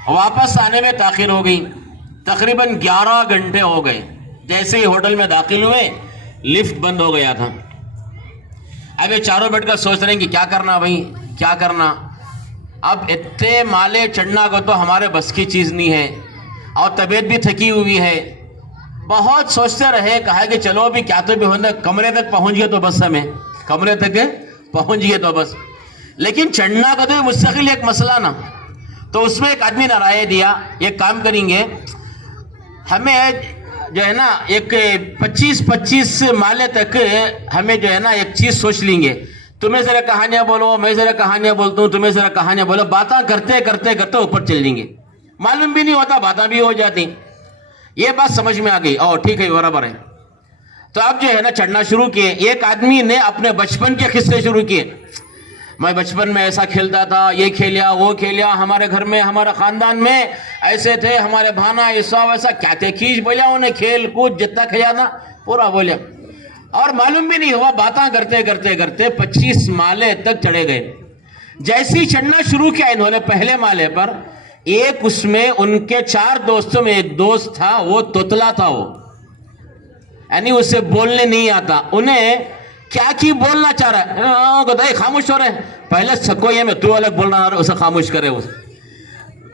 واپس آنے میں تاخیر ہو گئی. تقریباً 11 گھنٹے ہو گئے. جیسے ہی ہوٹل میں داخل ہوئے لفٹ بند ہو گیا تھا. اب یہ چاروں بیٹھ کر سوچ رہے ہیں کہ کیا کرنا بھائی, کیا کرنا. اب اتنے مالے چڑھنا کو تو ہمارے بس کی چیز نہیں ہے, اور طبیعت بھی تھکی ہوئی ہے. بہت سوچتے رہے, کہا کہ چلو ابھی کیا تو بھی ہوتا, کمرے تک پہنچ گئے تو بس, ہمیں کمرے تک پہنچ گئے تو بس. لیکن چڑھنا کا تو مستقل ایک مسئلہ نا. تو اس میں ایک آدمی نے رائے دیا, ایک کام کریں گے, ہمیں جو ہے نا ایک 25 مالے تک ہمیں جو ہے نا ایک چیز سوچ لیں گے. تمہیں ذرا کہانیاں بولو, میں ذرا کہانیاں بولتا ہوں, تمہیں ذرا کہانیاں بولو, باتیں کرتے کرتے کرتے اوپر چل جائیں گے. معلوم بھی نہیں ہوتا, باتیں بھی ہو جاتی. یہ بات سمجھ میں آ گئی, اور ٹھیک ہے برابر ہے. تو اب جو ہے نا چڑھنا شروع کیے. ایک آدمی نے اپنے بچپن کے قصے شروع کیے. میں بچپن میں ایسا کھیلتا تھا, یہ کھیلیا وہ کھیلیا, ہمارے گھر میں ہمارے خاندان میں ایسے تھے, ہمارے بھانا ایسا ویسا, کیا تھے کھینچ بولیا انہیں, کھیل کود جتنا کھیا نا پورا بولیا. اور معلوم بھی نہیں ہوا, باتاں کرتے کرتے کرتے 25 مالے تک چڑھے گئے. جیسے ہی چڑھنا شروع کیا انہوں نے پہلے مالے پر, ایک اس میں ان کے 4 دوستوں میں ایک دوست تھا, وہ توتلا تھا. وہ یعنی اسے بولنے نہیں آتا. انہیں کیا کی بولنا چاہ رہا ہے, خاموش ہو رہے ہیں. پہلے سکو یہ میں تو الگ بول رہا, اسے خاموش کرے.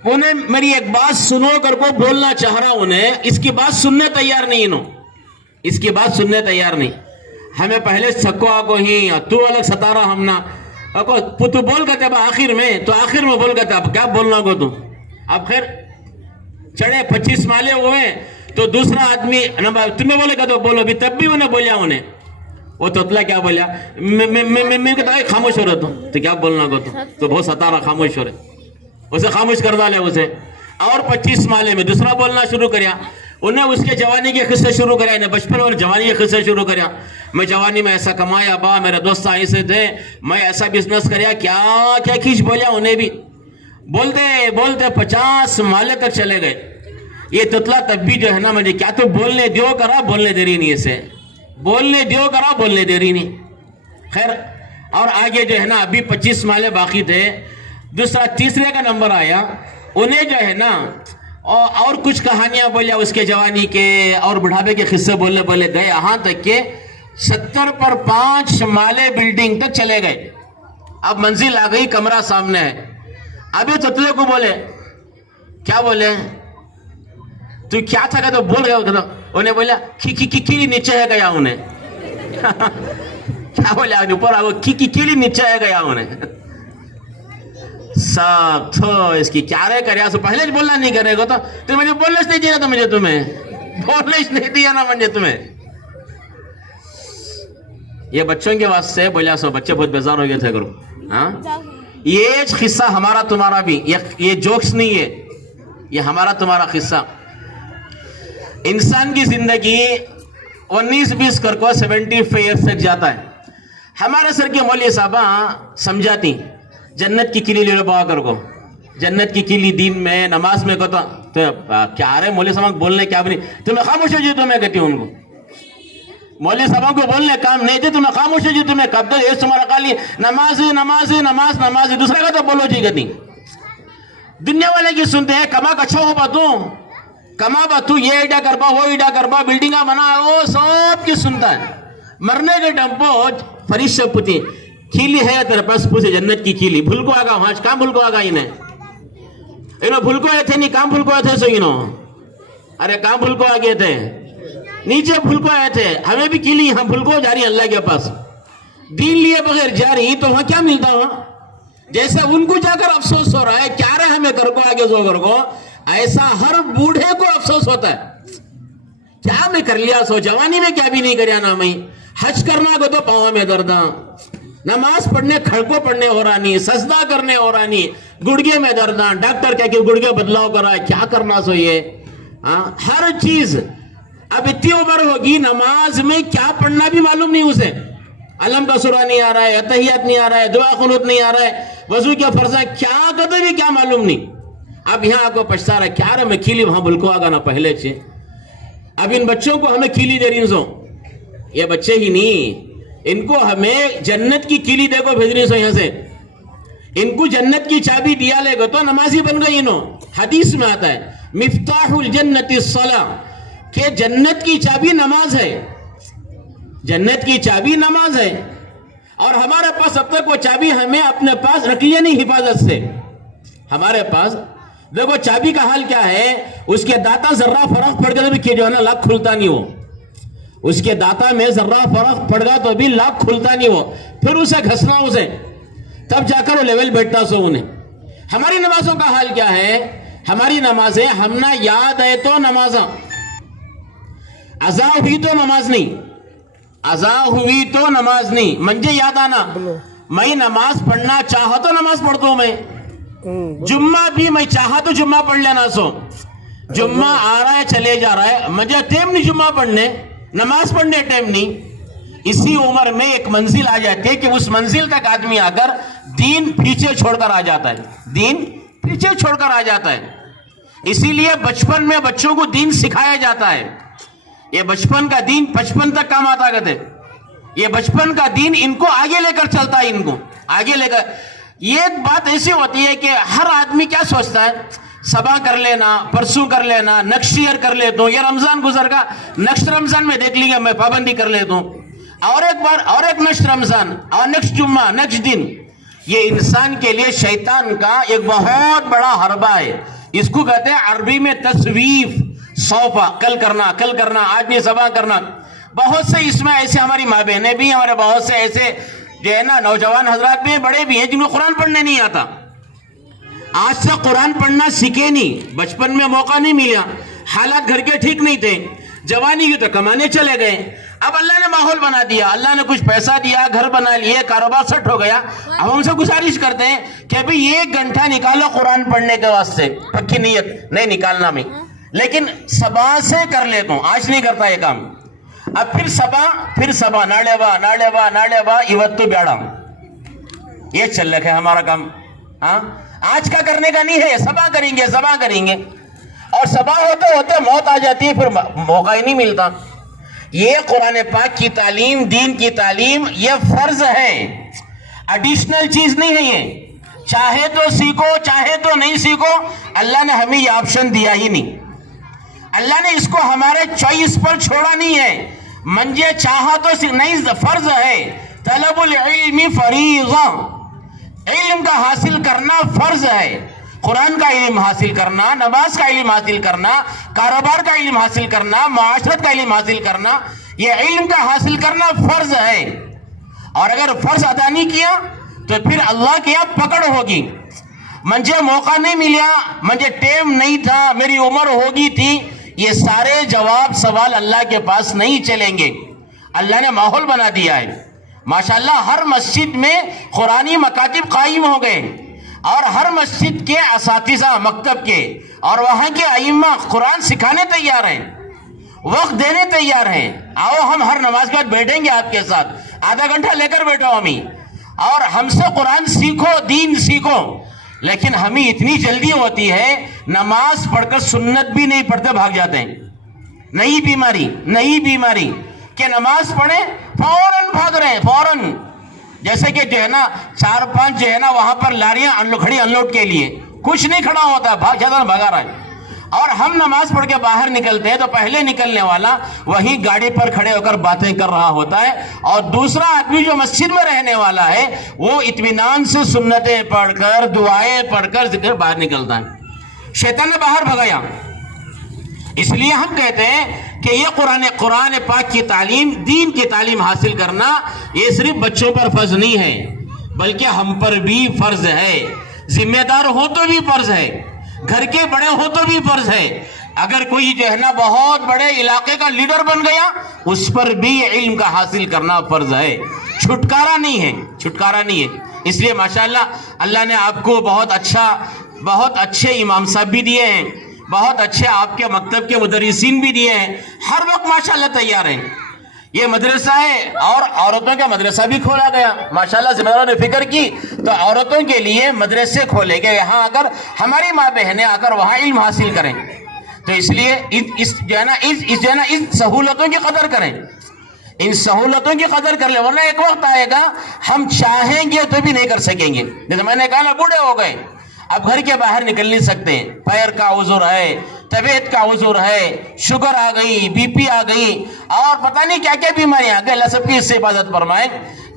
انہیں میری ایک بات سنو کر کو بولنا چاہ رہا, انہیں اس کی بات سننے تیار نہیں. انہوں اس کی بات سننے تیار نہیں. ہمیں پہلے سکو آگو ہی, تو الگ ستا رہا ہم نا, تو بول گئے تھے آخر میں, تو آخر میں بول گئے تھے اب کیا بولنا کو تو. اب خیر چڑھے 25 مالے ہوئے تو دوسرا آدمی تمہیں بولے گا تو بولو بھی, تب بھی انہیں بولیا. انہیں وہ توتلا کیا بولیا, میں کہتا ہے خاموش ہو رہا تو کیا بولنا کو تو بہت ستا رہا, خاموش ہو رہے. اسے خاموش کر ڈالے اسے. اور 25 مالے میں دوسرا بولنا شروع کریا. انہیں اس کے جوانی کے قصے شروع کریا, انہیں بچپن اور جوانی کے قصے شروع کریا. میں جوانی میں ایسا کمایا, با میرے دوست ایسے تھے, میں ایسا بزنس کریا, کیا کیا کھینچ بولیا. انہیں بھی بولتے بولتے 50 مالے تک چلے گئے. یہ توتلا تب بھی جو ہے نا مجھے کیا تو بولنے دیو کرا, بولنے دے رہی نہیں, اسے بولنے دیو کرا, بولنے دے رہی نہیں. خیر اور آگے جو ہے نا ابھی 25 مالے باقی تھے. تیسرے کا نمبر آیا. انہیں جو ہے نا اور کچھ کہانیاں بولیا اس کے جوانی کے اور بڑھاپے کے قصے بولنے بولے گئے, یہاں تک کہ 70/5 مالے بلڈنگ تک چلے گئے. اب منزل آ گئی, کمرہ سامنے ہے. ابھی توتلے کو بولے, کیا بولے, تو کیا تھا کہ تو بول گیا انہیں بولا کیلی نیچے ہے گیا انہیں کیا بولا اوپر آگو کیلی نیچے ہے گیا انہیں سب تو اس کی کیا رہے کریا سو پہلے بولنا نہیں کرے گا تو مجھے بولنے سے نہیں دیا تھا مجھے تمہیں بولنے سے نہیں دیا نا مجھے تمہیں یہ بچوں کے واسطے بولا سو بچے بہت بیزار ہو گئے تھے کرو ہاں یہ قصہ ہمارا تمہارا بھی یہ جوکس نہیں ہے یہ ہمارا تمہارا قصہ انسان کی زندگی 19-20 کر کو 75 ایئرس تک جاتا ہے ہمارے سر کے مولوی صاحبہ سمجھاتی جنت کی کلی لے لو بابا کر کو جنت کی کلی دین میں نماز میں کو تو کیا رہے مولوی صاحب بولنے کیا بھی نہیں تمہیں خاموش ہو جی تمہیں کہتی ہوں ان کو مولوی صاحب کو بولنے کام نہیں تھے تمہیں خاموش ہو جی تمہیں کب تک یہ تمہارا کالی نماز نماز نماز نماز دوسرے کا تو بولو جی کہتی دنیا والے کی سنتے ہیں کما کچھو ہو باتوں کما باتوں یہ ایڈا کربا وہ ایڈا کربا بلڈنگا بنا وہ سب کی سنتا ہے مرنے کے ٹمپو فرشتے پوچھیں کھیلی ہے تیرے پاس پوچھے جنت کی کھیلی بھول کو آگا وہاں کام بھول کو آگا انہیں بھول کو آئے تھے نہیں کام بھول کو آئے تھے سو انہوں ارے کام بھول کو آگے تھے نیچے بھول کو آئے تھے ہمیں بھی کھیلی ہم بھول کو جا رہی اللہ کے پاس دین لیے بغیر جا رہی تو وہاں کیا ملتا وہاں جیسے ان کو جا کر افسوس ہو رہا ہے کیا رہے ہمیں کر کو آگے سو کر کو ایسا ہر بوڑھے کو افسوس ہوتا ہے کیا میں کر لیا سو جوانی میں کیا بھی نہیں کریا نا میں حج کرنا کو تو پاؤں میں درداں نماز پڑھنے کھڑکوں پڑھنے ہو رہا نہیں سجدہ کرنے ہو رہا نہیں گڑگے میں درداں ڈاکٹر کہہ کہ گڑگے بدلاؤ کر رہا ہے کیا کرنا سو یہ ہر چیز اب اتنی عمر ہوگی نماز میں کیا پڑھنا بھی معلوم نہیں اسے علم کا سورہ نہیں آ رہا ہے اتحیات نہیں آ رہا ہے دعا قنوت نہیں آ رہا ہے وضو کے فرض کیا کہتے بھی کیا معلوم نہیں اب یہاں آپ کو پچھتا رہا کیا رہا میں کھیلی وہاں بلکو آگا نا پہلے چھے اب ان بچوں کو ہمیں کھیلی دے رہی سو یہ بچے ہی نہیں ان کو ہمیں جنت کی کھیلی دے کو بھیج رہی سو یہاں سے ان کو جنت کی چابی دیا لے گا تو نمازی بن گئی انہوں حدیث میں آتا ہے مفتاح الجنت الصلاۃ کہ جنت کی چابی نماز ہے جنت کی چابی نماز ہے اور ہمارے پاس اب تک وہ چابی ہمیں اپنے پاس رکھ لیا نہیں حفاظت سے ہمارے پاس دیکھو چابی کا حال کیا ہے اس کے داتا ذرہ فرق پڑ گیا تو جو ہے نا لاکھ کھلتا نہیں ہو اس کے داتا میں ذرہ فرق پڑ گا تو بھی لاکھ کھلتا نہیں ہو پھر اسے گھسنا اسے تب جا کر وہ لیول بیٹھنا سو انہیں ہماری نمازوں کا حال کیا ہے ہماری نمازیں ہم نہ یاد ہے تو نمازاں ازا ہوئی تو نماز نہیں ازا ہوئی تو نماز نہیں منجھے یاد آنا میں نماز پڑھنا چاہا تو نماز پڑھتا ہوں میں جمعہ بھی میں چاہا تو جمعہ پڑھ لینا سو جمعہ آ رہا ہے چلے جا رہا ہے مجھے ٹائم نہیں جمعہ پڑھنے نماز پڑھنے ٹائم نہیں اسی عمر میں ایک منزل آ جاتی ہے کہ اس منزل تک آدمی آ کر دین پیچھے چھوڑ کر آ جاتا ہے دین پیچھے چھوڑ کر آ جاتا ہے اسی لیے بچپن میں بچوں کو دین سکھایا جاتا ہے یہ بچپن کا دین 55 تک کام آتا کہتے یہ بچپن کا دین ان کو آگے لے کر چلتا ہے ان کو آگے لے کر یہ ایک بات ایسی ہوتی ہے کہ ہر آدمی کیا سوچتا ہے صبح کر لینا پرسوں کر لینا نیکسٹ ایئر کر لیتا ہوں یہ رمضان گزر گا نیکسٹ رمضان میں دیکھ لیجیے میں پابندی کر لیتا ہوں اور ایک بار اور ایک نیکسٹ رمضان اور نیکسٹ جمعہ نیکسٹ دن یہ انسان کے لیے شیطان کا ایک بہت بڑا حربہ ہے اس کو کہتے ہیں عربی میں تسویف صوفہ کل کرنا آج نہیں صبح کرنا بہت سے اس میں ایسے ہماری ماں بہنیں بھی ہمارے بہت سے ایسے جو ہے نا نوجوان حضرات بھی بڑے بھی ہیں جن کو قرآن پڑھنے نہیں آتا آج سے قرآن پڑھنا سیکھے نہیں بچپن میں موقع نہیں ملا حالات گھر کے ٹھیک نہیں تھے جوانی کی تو کمانے چلے گئے اب اللہ نے ماحول بنا دیا اللہ نے کچھ پیسہ دیا گھر بنا لیے کاروبار سیٹ ہو گیا اب ہم سے گزارش کرتے ہیں کہ ابھی 1 گھنٹہ نکالو قرآن پڑھنے کے واسطے پکی نیت نہیں نکالنا میں لیکن صبح سے کر لیتا ہوں آج نہیں کرتا یہ کام اب پھر صبح ناڑے با ایوتو بیڑا یہ چل رکھا ہے ہمارا کام ہاں آج کا کرنے کا نہیں ہے صبح کریں گے اور صبح ہوتے موت آ جاتی ہے پھر موقع ہی نہیں ملتا یہ قرآن پاک کی تعلیم دین کی تعلیم یہ فرض ہے ایڈیشنل چیز نہیں ہے یہ چاہے تو سیکھو چاہے تو نہیں سیکھو اللہ نے ہمیں یہ آپشن دیا ہی نہیں اللہ نے اس کو ہمارے چوائس پر چھوڑا نہیں ہے منجے چاہا تو نہیں فرض ہے طلب العلم فریضہ علم کا حاصل کرنا فرض ہے قرآن کا علم حاصل کرنا، نماز کا علم حاصل کرنا، کاروبار کا علم حاصل کرنا، معاشرت کا علم حاصل کرنا، یہ علم کا حاصل کرنا فرض ہے. اور اگر فرض ادا نہیں کیا تو پھر اللہ کے یہاں پکڑ ہوگی. مجھے موقع نہیں ملا، مجھے ٹائم نہیں تھا، میری عمر ہوگی تھی، یہ سارے جواب سوال اللہ کے پاس نہیں چلیں گے. اللہ نے ماحول بنا دیا ہے. ماشاءاللہ ہر مسجد میں قرآنی مکاتب قائم ہو گئے، اور ہر مسجد کے اساتذہ مکتب کے اور وہاں کے ائمہ قرآن سکھانے تیار ہیں، وقت دینے تیار ہیں. آؤ ہم ہر نماز کے بعد بیٹھیں گے آپ کے ساتھ، آدھا گھنٹہ لے کر بیٹھو ہمیں، اور ہم سے قرآن سیکھو، دین سیکھو. لیکن ہمیں اتنی جلدی ہوتی ہے، نماز پڑھ کر سنت بھی نہیں پڑھتے بھاگ جاتے ہیں. نئی بیماری کہ نماز پڑھیں فوراً بھاگ رہے ہیں فوراً. جیسے کہ جو ہے نا 4-5 جو ہے نا وہاں پر لاریاں کھڑی انلوڈ کے لیے، کچھ نہیں کھڑا ہوتا، بھاگا رہا ہے. اور ہم نماز پڑھ کے باہر نکلتے ہیں تو پہلے نکلنے والا وہی گاڑی پر کھڑے ہو کر باتیں کر رہا ہوتا ہے، اور دوسرا آدمی جو مسجد میں رہنے والا ہے وہ اطمینان سے سنتیں پڑھ کر، دعائیں پڑھ کر ذکر باہر نکلتا ہے. شیطان نے باہر بھگایا. اس لیے ہم کہتے ہیں کہ یہ قرآن پاک کی تعلیم، دین کی تعلیم حاصل کرنا یہ صرف بچوں پر فرض نہیں ہے، بلکہ ہم پر بھی فرض ہے. ذمہ دار ہو تو بھی فرض ہے، گھر کے بڑے ہو تو بھی فرض ہے. اگر کوئی جو ہے نا بہت بڑے علاقے کا لیڈر بن گیا، اس پر بھی علم کا حاصل کرنا فرض ہے. چھٹکارا نہیں ہے. اس لیے ماشاءاللہ اللہ نے آپ کو بہت اچھے امام صاحب بھی دیے ہیں، بہت اچھے آپ کے مکتب کے مدرسین بھی دیے ہیں، ہر وقت ماشاءاللہ تیار ہیں. یہ مدرسہ ہے، اور عورتوں کا مدرسہ بھی کھولا گیا. ماشاءاللہ ذمہ داروں نے فکر کی تو عورتوں کے لیے مدرسے کھولے گئے، یہاں اگر ہماری ماں بہنیں آ کر وہاں علم حاصل کریں. تو اس لیے اس سہولتوں کی قدر کریں، ان سہولتوں کی قدر کر لیں، ورنہ ایک وقت آئے گا ہم چاہیں گے تو بھی نہیں کر سکیں گے. جیسے میں نے کہا نا، بوڑھے ہو گئے، اب گھر کے باہر نکل نہیں سکتے، پیر کا عذر ہے، طبیعت کا عذر ہے، شوگر آ گئی، بی پی آ گئی، اور پتہ نہیں کیا کیا بیماریاں آ گئی. اللہ سب کی اس سے حفاظت فرمائے.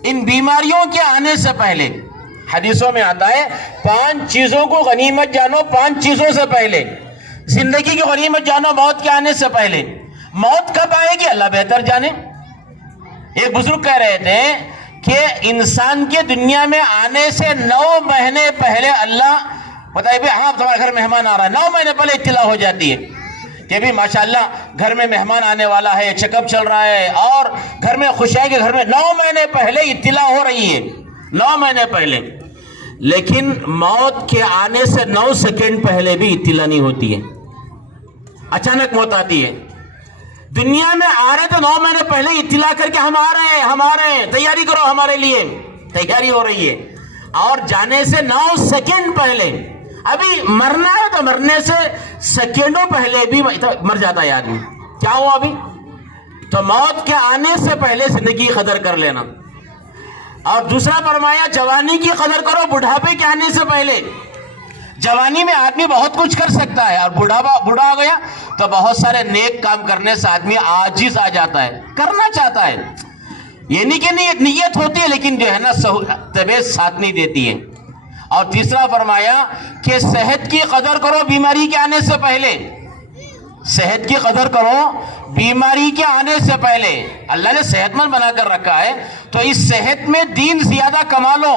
ان بیماریوں کے آنے سے پہلے حدیثوں میں آتا ہے 5 چیزوں کو غنیمت جانو. 5 چیزوں سے پہلے زندگی کی غنیمت جانو، موت کے آنے سے پہلے. موت کب آئے گی اللہ بہتر جانے. ایک بزرگ کہہ رہے تھے کہ انسان کے دنیا میں آنے سے 9 مہینے پہلے اللہ بتائیے بھی، ہاں تمہارے گھر مہمان آ رہا ہے، 9 مہینے پہلے اطلاع ہو جاتی ہے کہ بھی ماشاءاللہ گھر میں مہمان آنے والا ہے، چیک اپ چل رہا ہے، اور گھر میں خوشی ہے کہ گھر میں 9 مہینے پہلے اطلاع ہو رہی ہے، 9 مہینے پہلے. لیکن موت کے آنے سے 9 سیکنڈ پہلے بھی اطلاع نہیں ہوتی ہے، اچانک موت آتی ہے. دنیا میں آ رہے تو 9 مہینے پہلے اطلاع کر کے ہم آ رہے ہیں، تیاری کرو ہمارے لیے، تیاری ہو رہی ہے. اور جانے سے 9 سیکنڈ پہلے، ابھی مرنا ہے تو مرنے سے سیکنڈوں پہلے بھی مر جاتا ہے آدمی. کیا ہوا ابھی؟ تو موت کے آنے سے پہلے زندگی کی قدر کر لینا. اور دوسرا فرمایا جوانی کی قدر کرو بڑھاپے کے آنے سے پہلے. جوانی میں آدمی بہت کچھ کر سکتا ہے، اور بوڑھا ہو گیا تو بہت سارے نیک کام کرنے سے آدمی عاجز آ جاتا ہے، کرنا چاہتا ہے. یہ نہیں کہ نیت ہوتی ہے، لیکن جو ہے نا طبیعت ساتھ نہیں دیتی ہے. اور تیسرا فرمایا کہ صحت کی قدر کرو بیماری کے آنے سے پہلے. صحت کی قدر کرو بیماری کے آنے سے پہلے. اللہ نے صحت مند بنا کر رکھا ہے، تو اس صحت میں دین زیادہ کما لو،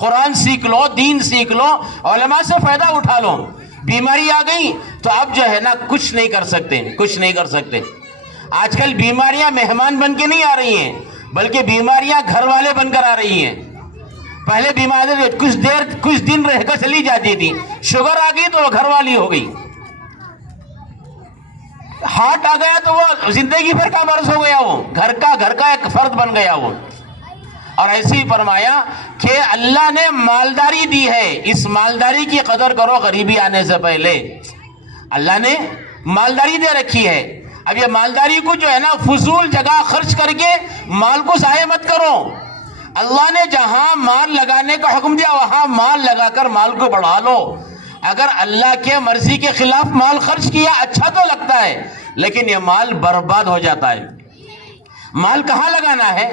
قرآن سیکھ لو، دین سیکھ لو، علماء سے فائدہ اٹھا لو. بیماری آ گئی تو اب جو ہے نا کچھ نہیں کر سکتے. آج کل بیماریاں مہمان بن کے نہیں آ رہی ہیں، بلکہ بیماریاں گھر والے بن کر آ رہی ہیں. پہلے بیماری کچھ دن رہ کر چلی جاتی تھی، شوگر آ گئی تو وہ گھر والی ہو گئی، ہارٹ آ گیا تو وہ زندگی بھر کا مرض ہو گیا، وہ گھر کا ایک فرد بن گیا وہ. اور ایسے ہی فرمایا کہ اللہ نے مالداری دی ہے، اس مالداری کی قدر کرو غریبی آنے سے پہلے. اللہ نے مالداری دے رکھی ہے. اب یہ مالداری کو جو ہے نا فضول جگہ خرچ کر کے مال کو ضائع مت کرو. اللہ نے جہاں مال لگانے کا حکم دیا وہاں مال لگا کر مال کو بڑھا لو. اگر اللہ کے مرضی کے خلاف مال خرچ کیا اچھا تو لگتا ہے، لیکن یہ مال برباد ہو جاتا ہے. مال کہاں لگانا ہے؟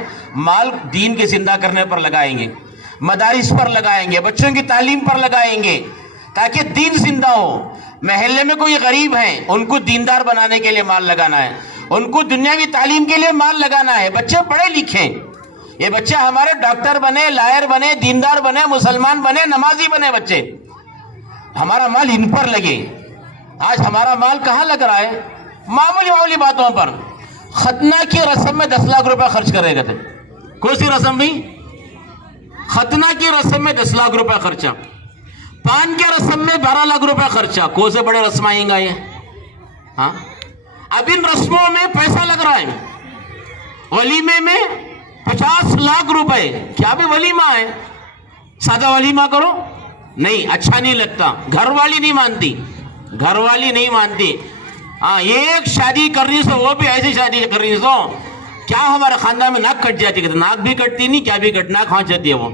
مال دین کے زندہ کرنے پر لگائیں گے، مدارس پر لگائیں گے، بچوں کی تعلیم پر لگائیں گے، تاکہ دین زندہ ہو. محلے میں کوئی غریب ہیں ان کو دیندار بنانے کے لیے مال لگانا ہے, ان کو دنیاوی تعلیم کے لیے مال لگانا ہے. بچے پڑھے لکھیں, یہ بچے ہمارے ڈاکٹر بنے, لائر بنے, دیندار بنے, مسلمان بنے, نمازی بنے. بچے ہمارا مال ان پر لگے. آج ہمارا مال کہاں لگ رہا ہے؟ معمولی باتوں پر. ختنہ کی رسم میں 10 لاکھ روپے خرچ کرے گا. کون سی رسم بھی؟ ختنہ کی رسم میں 10 لاکھ روپے خرچہ, پان کے رسم میں 12 لاکھ روپے خرچہ. کون سے بڑے رسم آئیں گا یہ؟ ہاں, اب ان رسموں میں پیسہ لگ رہا ہے. ولیمے میں 50 لاکھ روپے. کیا بھی ولیمہ ہے؟ سادہ ولیمہ کرو, نہیں اچھا نہیں لگتا. گھر والی نہیں مانتی, گھر والی نہیں مانتی. ہاں, ایک شادی کرنی سو, وہ بھی ایسی شادی کرنی سو کیا ہمارے خاندان میں ناک کٹ جاتی ہے. ناک بھی کٹتی نہیں, کیا بھی کٹنا, کھانچ جاتی ہے وہ.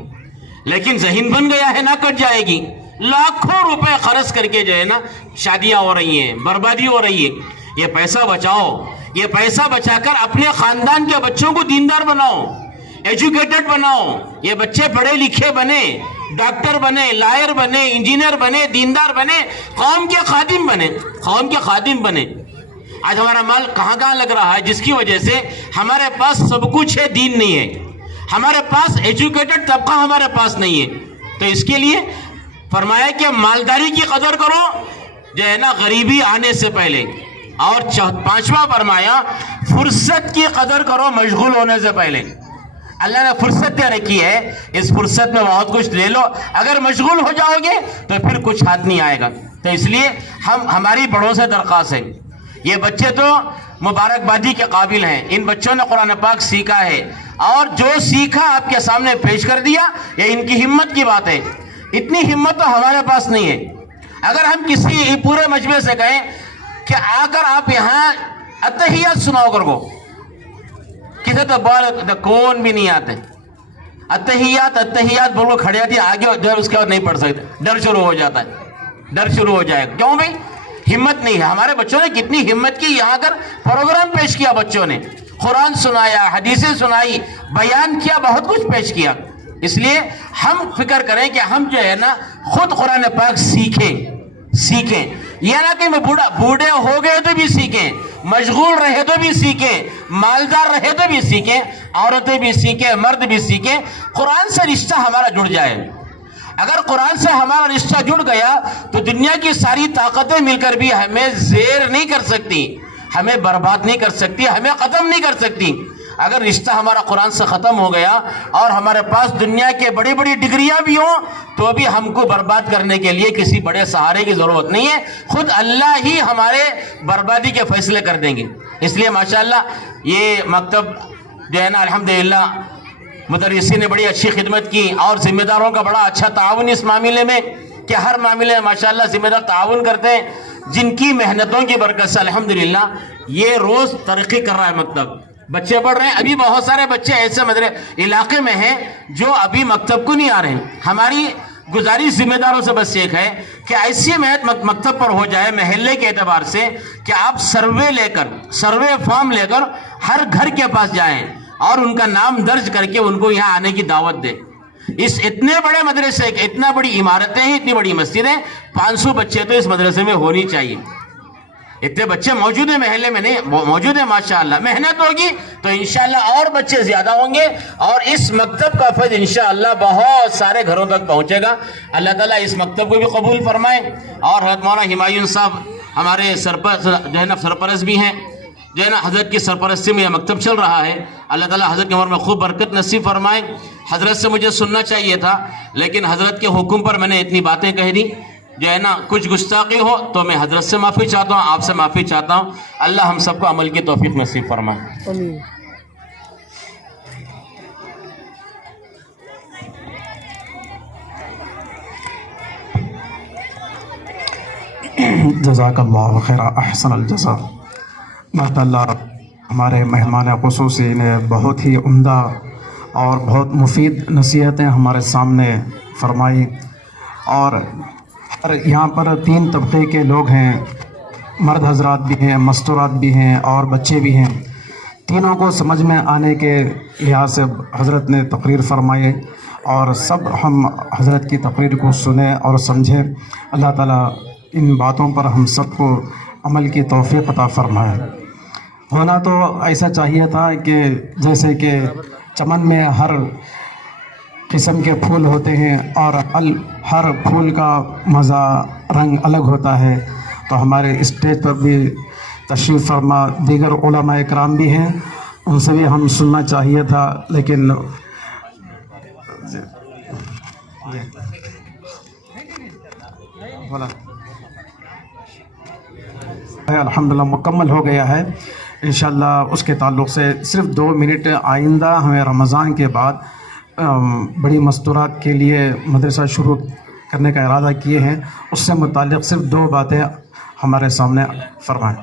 لیکن ذہن بن گیا ہے ناک کٹ جائے گی. لاکھوں روپے خرچ کر کے جو ہے نا شادیاں ہو رہی ہیں, بربادی ہو رہی ہے. یہ پیسہ بچاؤ, یہ پیسہ بچا کر اپنے خاندان کے بچوں کو دیندار بناؤ, ایجوکیٹڈ بناؤ. یہ بچے پڑھے لکھے بنے, ڈاکٹر بنے, لائر بنے, انجینئر بنے, دیندار بنے, قوم کے خادم بنے, قوم کے خادم بنے. آج ہمارا مال کہاں لگ رہا ہے, جس کی وجہ سے ہمارے پاس سب کچھ ہے, دین نہیں ہے. ہمارے پاس ایجوکیٹڈ طبقہ ہمارے پاس نہیں ہے. تو اس کے لیے فرمایا کہ مالداری کی قدر کرو جو ہے نا غریبی آنے سے پہلے. اور 5واں فرمایا فرصت کی قدر کرو مشغول ہونے سے پہلے. اللہ نے فرصت دے رکھی ہے, اس فرصت میں بہت کچھ لے لو. اگر مشغول ہو جاؤ گے تو پھر کچھ ہاتھ نہیں آئے گا. تو اس لیے ہماری بڑوں سے درخواست ہے, یہ بچے تو مبارکبادی کے قابل ہیں. ان بچوں نے قرآن پاک سیکھا ہے, اور جو سیکھا آپ کے سامنے پیش کر دیا, یہ ان کی ہمت کی بات ہے. اتنی ہمت تو ہمارے پاس نہیں ہے. اگر ہم کسی پورے مجمع سے کہیں کہ آ کر آپ یہاں اتحیات سناؤ کر کو, کسی تو بال کون بھی نہیں آتے. اتحیات بول کو کھڑے آتی, آگے اس کے بعد نہیں پڑھ سکتے, ڈر شروع ہو جاتا ہے, ڈر شروع ہو جائے گا. کیوں بھائی؟ ہمت نہیں ہے. ہمارے بچوں نے کتنی ہمت کی, یہاں کر پروگرام پیش کیا, بچوں نے قرآن سنایا, حدیثیں سنائی, بیان کیا, بہت کچھ پیش کیا. اس لیے ہم فکر کریں کہ ہم جو ہے نا خود قرآن پاک سیکھیں. یہ نہ کہ میں بوڑھے ہو گئے تو بھی سیکھیں, مشغول رہے تو بھی سیکھیں, مالدار رہے تو بھی سیکھیں, عورتیں بھی سیکھیں, مرد بھی سیکھیں. قرآن سے رشتہ ہمارا جڑ جائے. اگر قرآن سے ہمارا رشتہ جڑ گیا تو دنیا کی ساری طاقتیں مل کر بھی ہمیں زیر نہیں کر سکتی, ہمیں برباد نہیں کر سکتی, ہمیں ختم نہیں کر سکتی. اگر رشتہ ہمارا قرآن سے ختم ہو گیا اور ہمارے پاس دنیا کے بڑی بڑی ڈگریاں بھی ہوں تو بھی ہم کو برباد کرنے کے لیے کسی بڑے سہارے کی ضرورت نہیں ہے. خود اللہ ہی ہمارے بربادی کے فیصلے کر دیں گے. اس لیے ماشاءاللہ یہ مکتب جو ہے نا الحمدللہ مدرسین نے بڑی اچھی خدمت کی, اور ذمہ داروں کا بڑا اچھا تعاون اس معاملے میں, کہ ہر معاملے میں ماشاءاللہ ذمہ دار تعاون کرتے ہیں, جن کی محنتوں کی برکت سے الحمدللہ یہ روز ترقی کر رہا ہے مکتب. بچے پڑھ رہے ہیں. ابھی بہت سارے بچے ایسے علاقے میں ہیں جو ابھی مکتب کو نہیں آ رہے ہیں. ہماری گزارش ذمہ داروں سے بس ایک ہے کہ ایسی محنت مکتب پر ہو جائے محلے کے اعتبار سے کہ آپ سروے فارم لے کر ہر گھر کے پاس جائیں اور ان کا نام درج کر کے ان کو یہاں آنے کی دعوت دیں. اس اتنے بڑے مدرسے کے اتنا بڑی عمارتیں ہیں, اتنی بڑی مسجدیں, 500 بچے تو اس مدرسے میں ہونی چاہیے. اتنے بچے موجود ہیں محلے میں, نہیں موجود ہیں. ماشاءاللہ محنت ہوگی تو انشاءاللہ اور بچے زیادہ ہوں گے, اور اس مکتب کا فیض انشاءاللہ بہت سارے گھروں تک پہنچے گا. اللہ تعالیٰ اس مکتب کو بھی قبول فرمائے. اور حضرت مولانا ہمایوں صاحب ہمارے سرپرست بھی ہیں, جو ہے نا حضرت کی سرپرستی میں یہ مکتب چل رہا ہے. اللہ تعالیٰ حضرت کی عمر میں خوب برکت نصیب فرمائے. حضرت سے مجھے سننا چاہیے تھا, لیکن حضرت کے حکم پر میں نے اتنی باتیں کہہ دی. جو ہے نا کچھ گستاخی ہو تو میں حضرت سے معافی چاہتا ہوں, آپ سے معافی چاہتا ہوں. اللہ ہم سب کو عمل کی توفیق نصیب فرمائے. آمین. جزاک اللہ خیر, احسن الجزا. ماشاء اللہ ہمارے مہمان خصوصی نے بہت ہی عمدہ اور بہت مفید نصیحتیں ہمارے سامنے فرمائی. اور یہاں پر 3 طبقے کے لوگ ہیں, مرد حضرات بھی ہیں, مستورات بھی ہیں, اور بچے بھی ہیں. تینوں کو سمجھ میں آنے کے لحاظ سے حضرت نے تقریر فرمائی, اور سب ہم حضرت کی تقریر کو سنیں اور سمجھیں. اللہ تعالیٰ ان باتوں پر ہم سب کو عمل کی توفیق عطا فرمائے. ہونا تو ایسا چاہیے تھا کہ جیسے کہ چمن میں ہر قسم کے پھول ہوتے ہیں اور ہر پھول کا مزہ رنگ الگ ہوتا ہے، تو ہمارے اسٹیج پر بھی تشریف فرما دیگر علماء اکرام بھی ہیں، ان سے بھی ہم سننا چاہیے تھا، لیکن الحمدللہ مکمل ہو گیا ہے. انشاءاللہ اس کے تعلق سے صرف 2 منٹ آئندہ ہمیں رمضان کے بعد بڑی مستورات کے لیے مدرسہ شروع کرنے کا ارادہ کیے ہیں، اس سے متعلق صرف 2 باتیں ہمارے سامنے فرمائیں.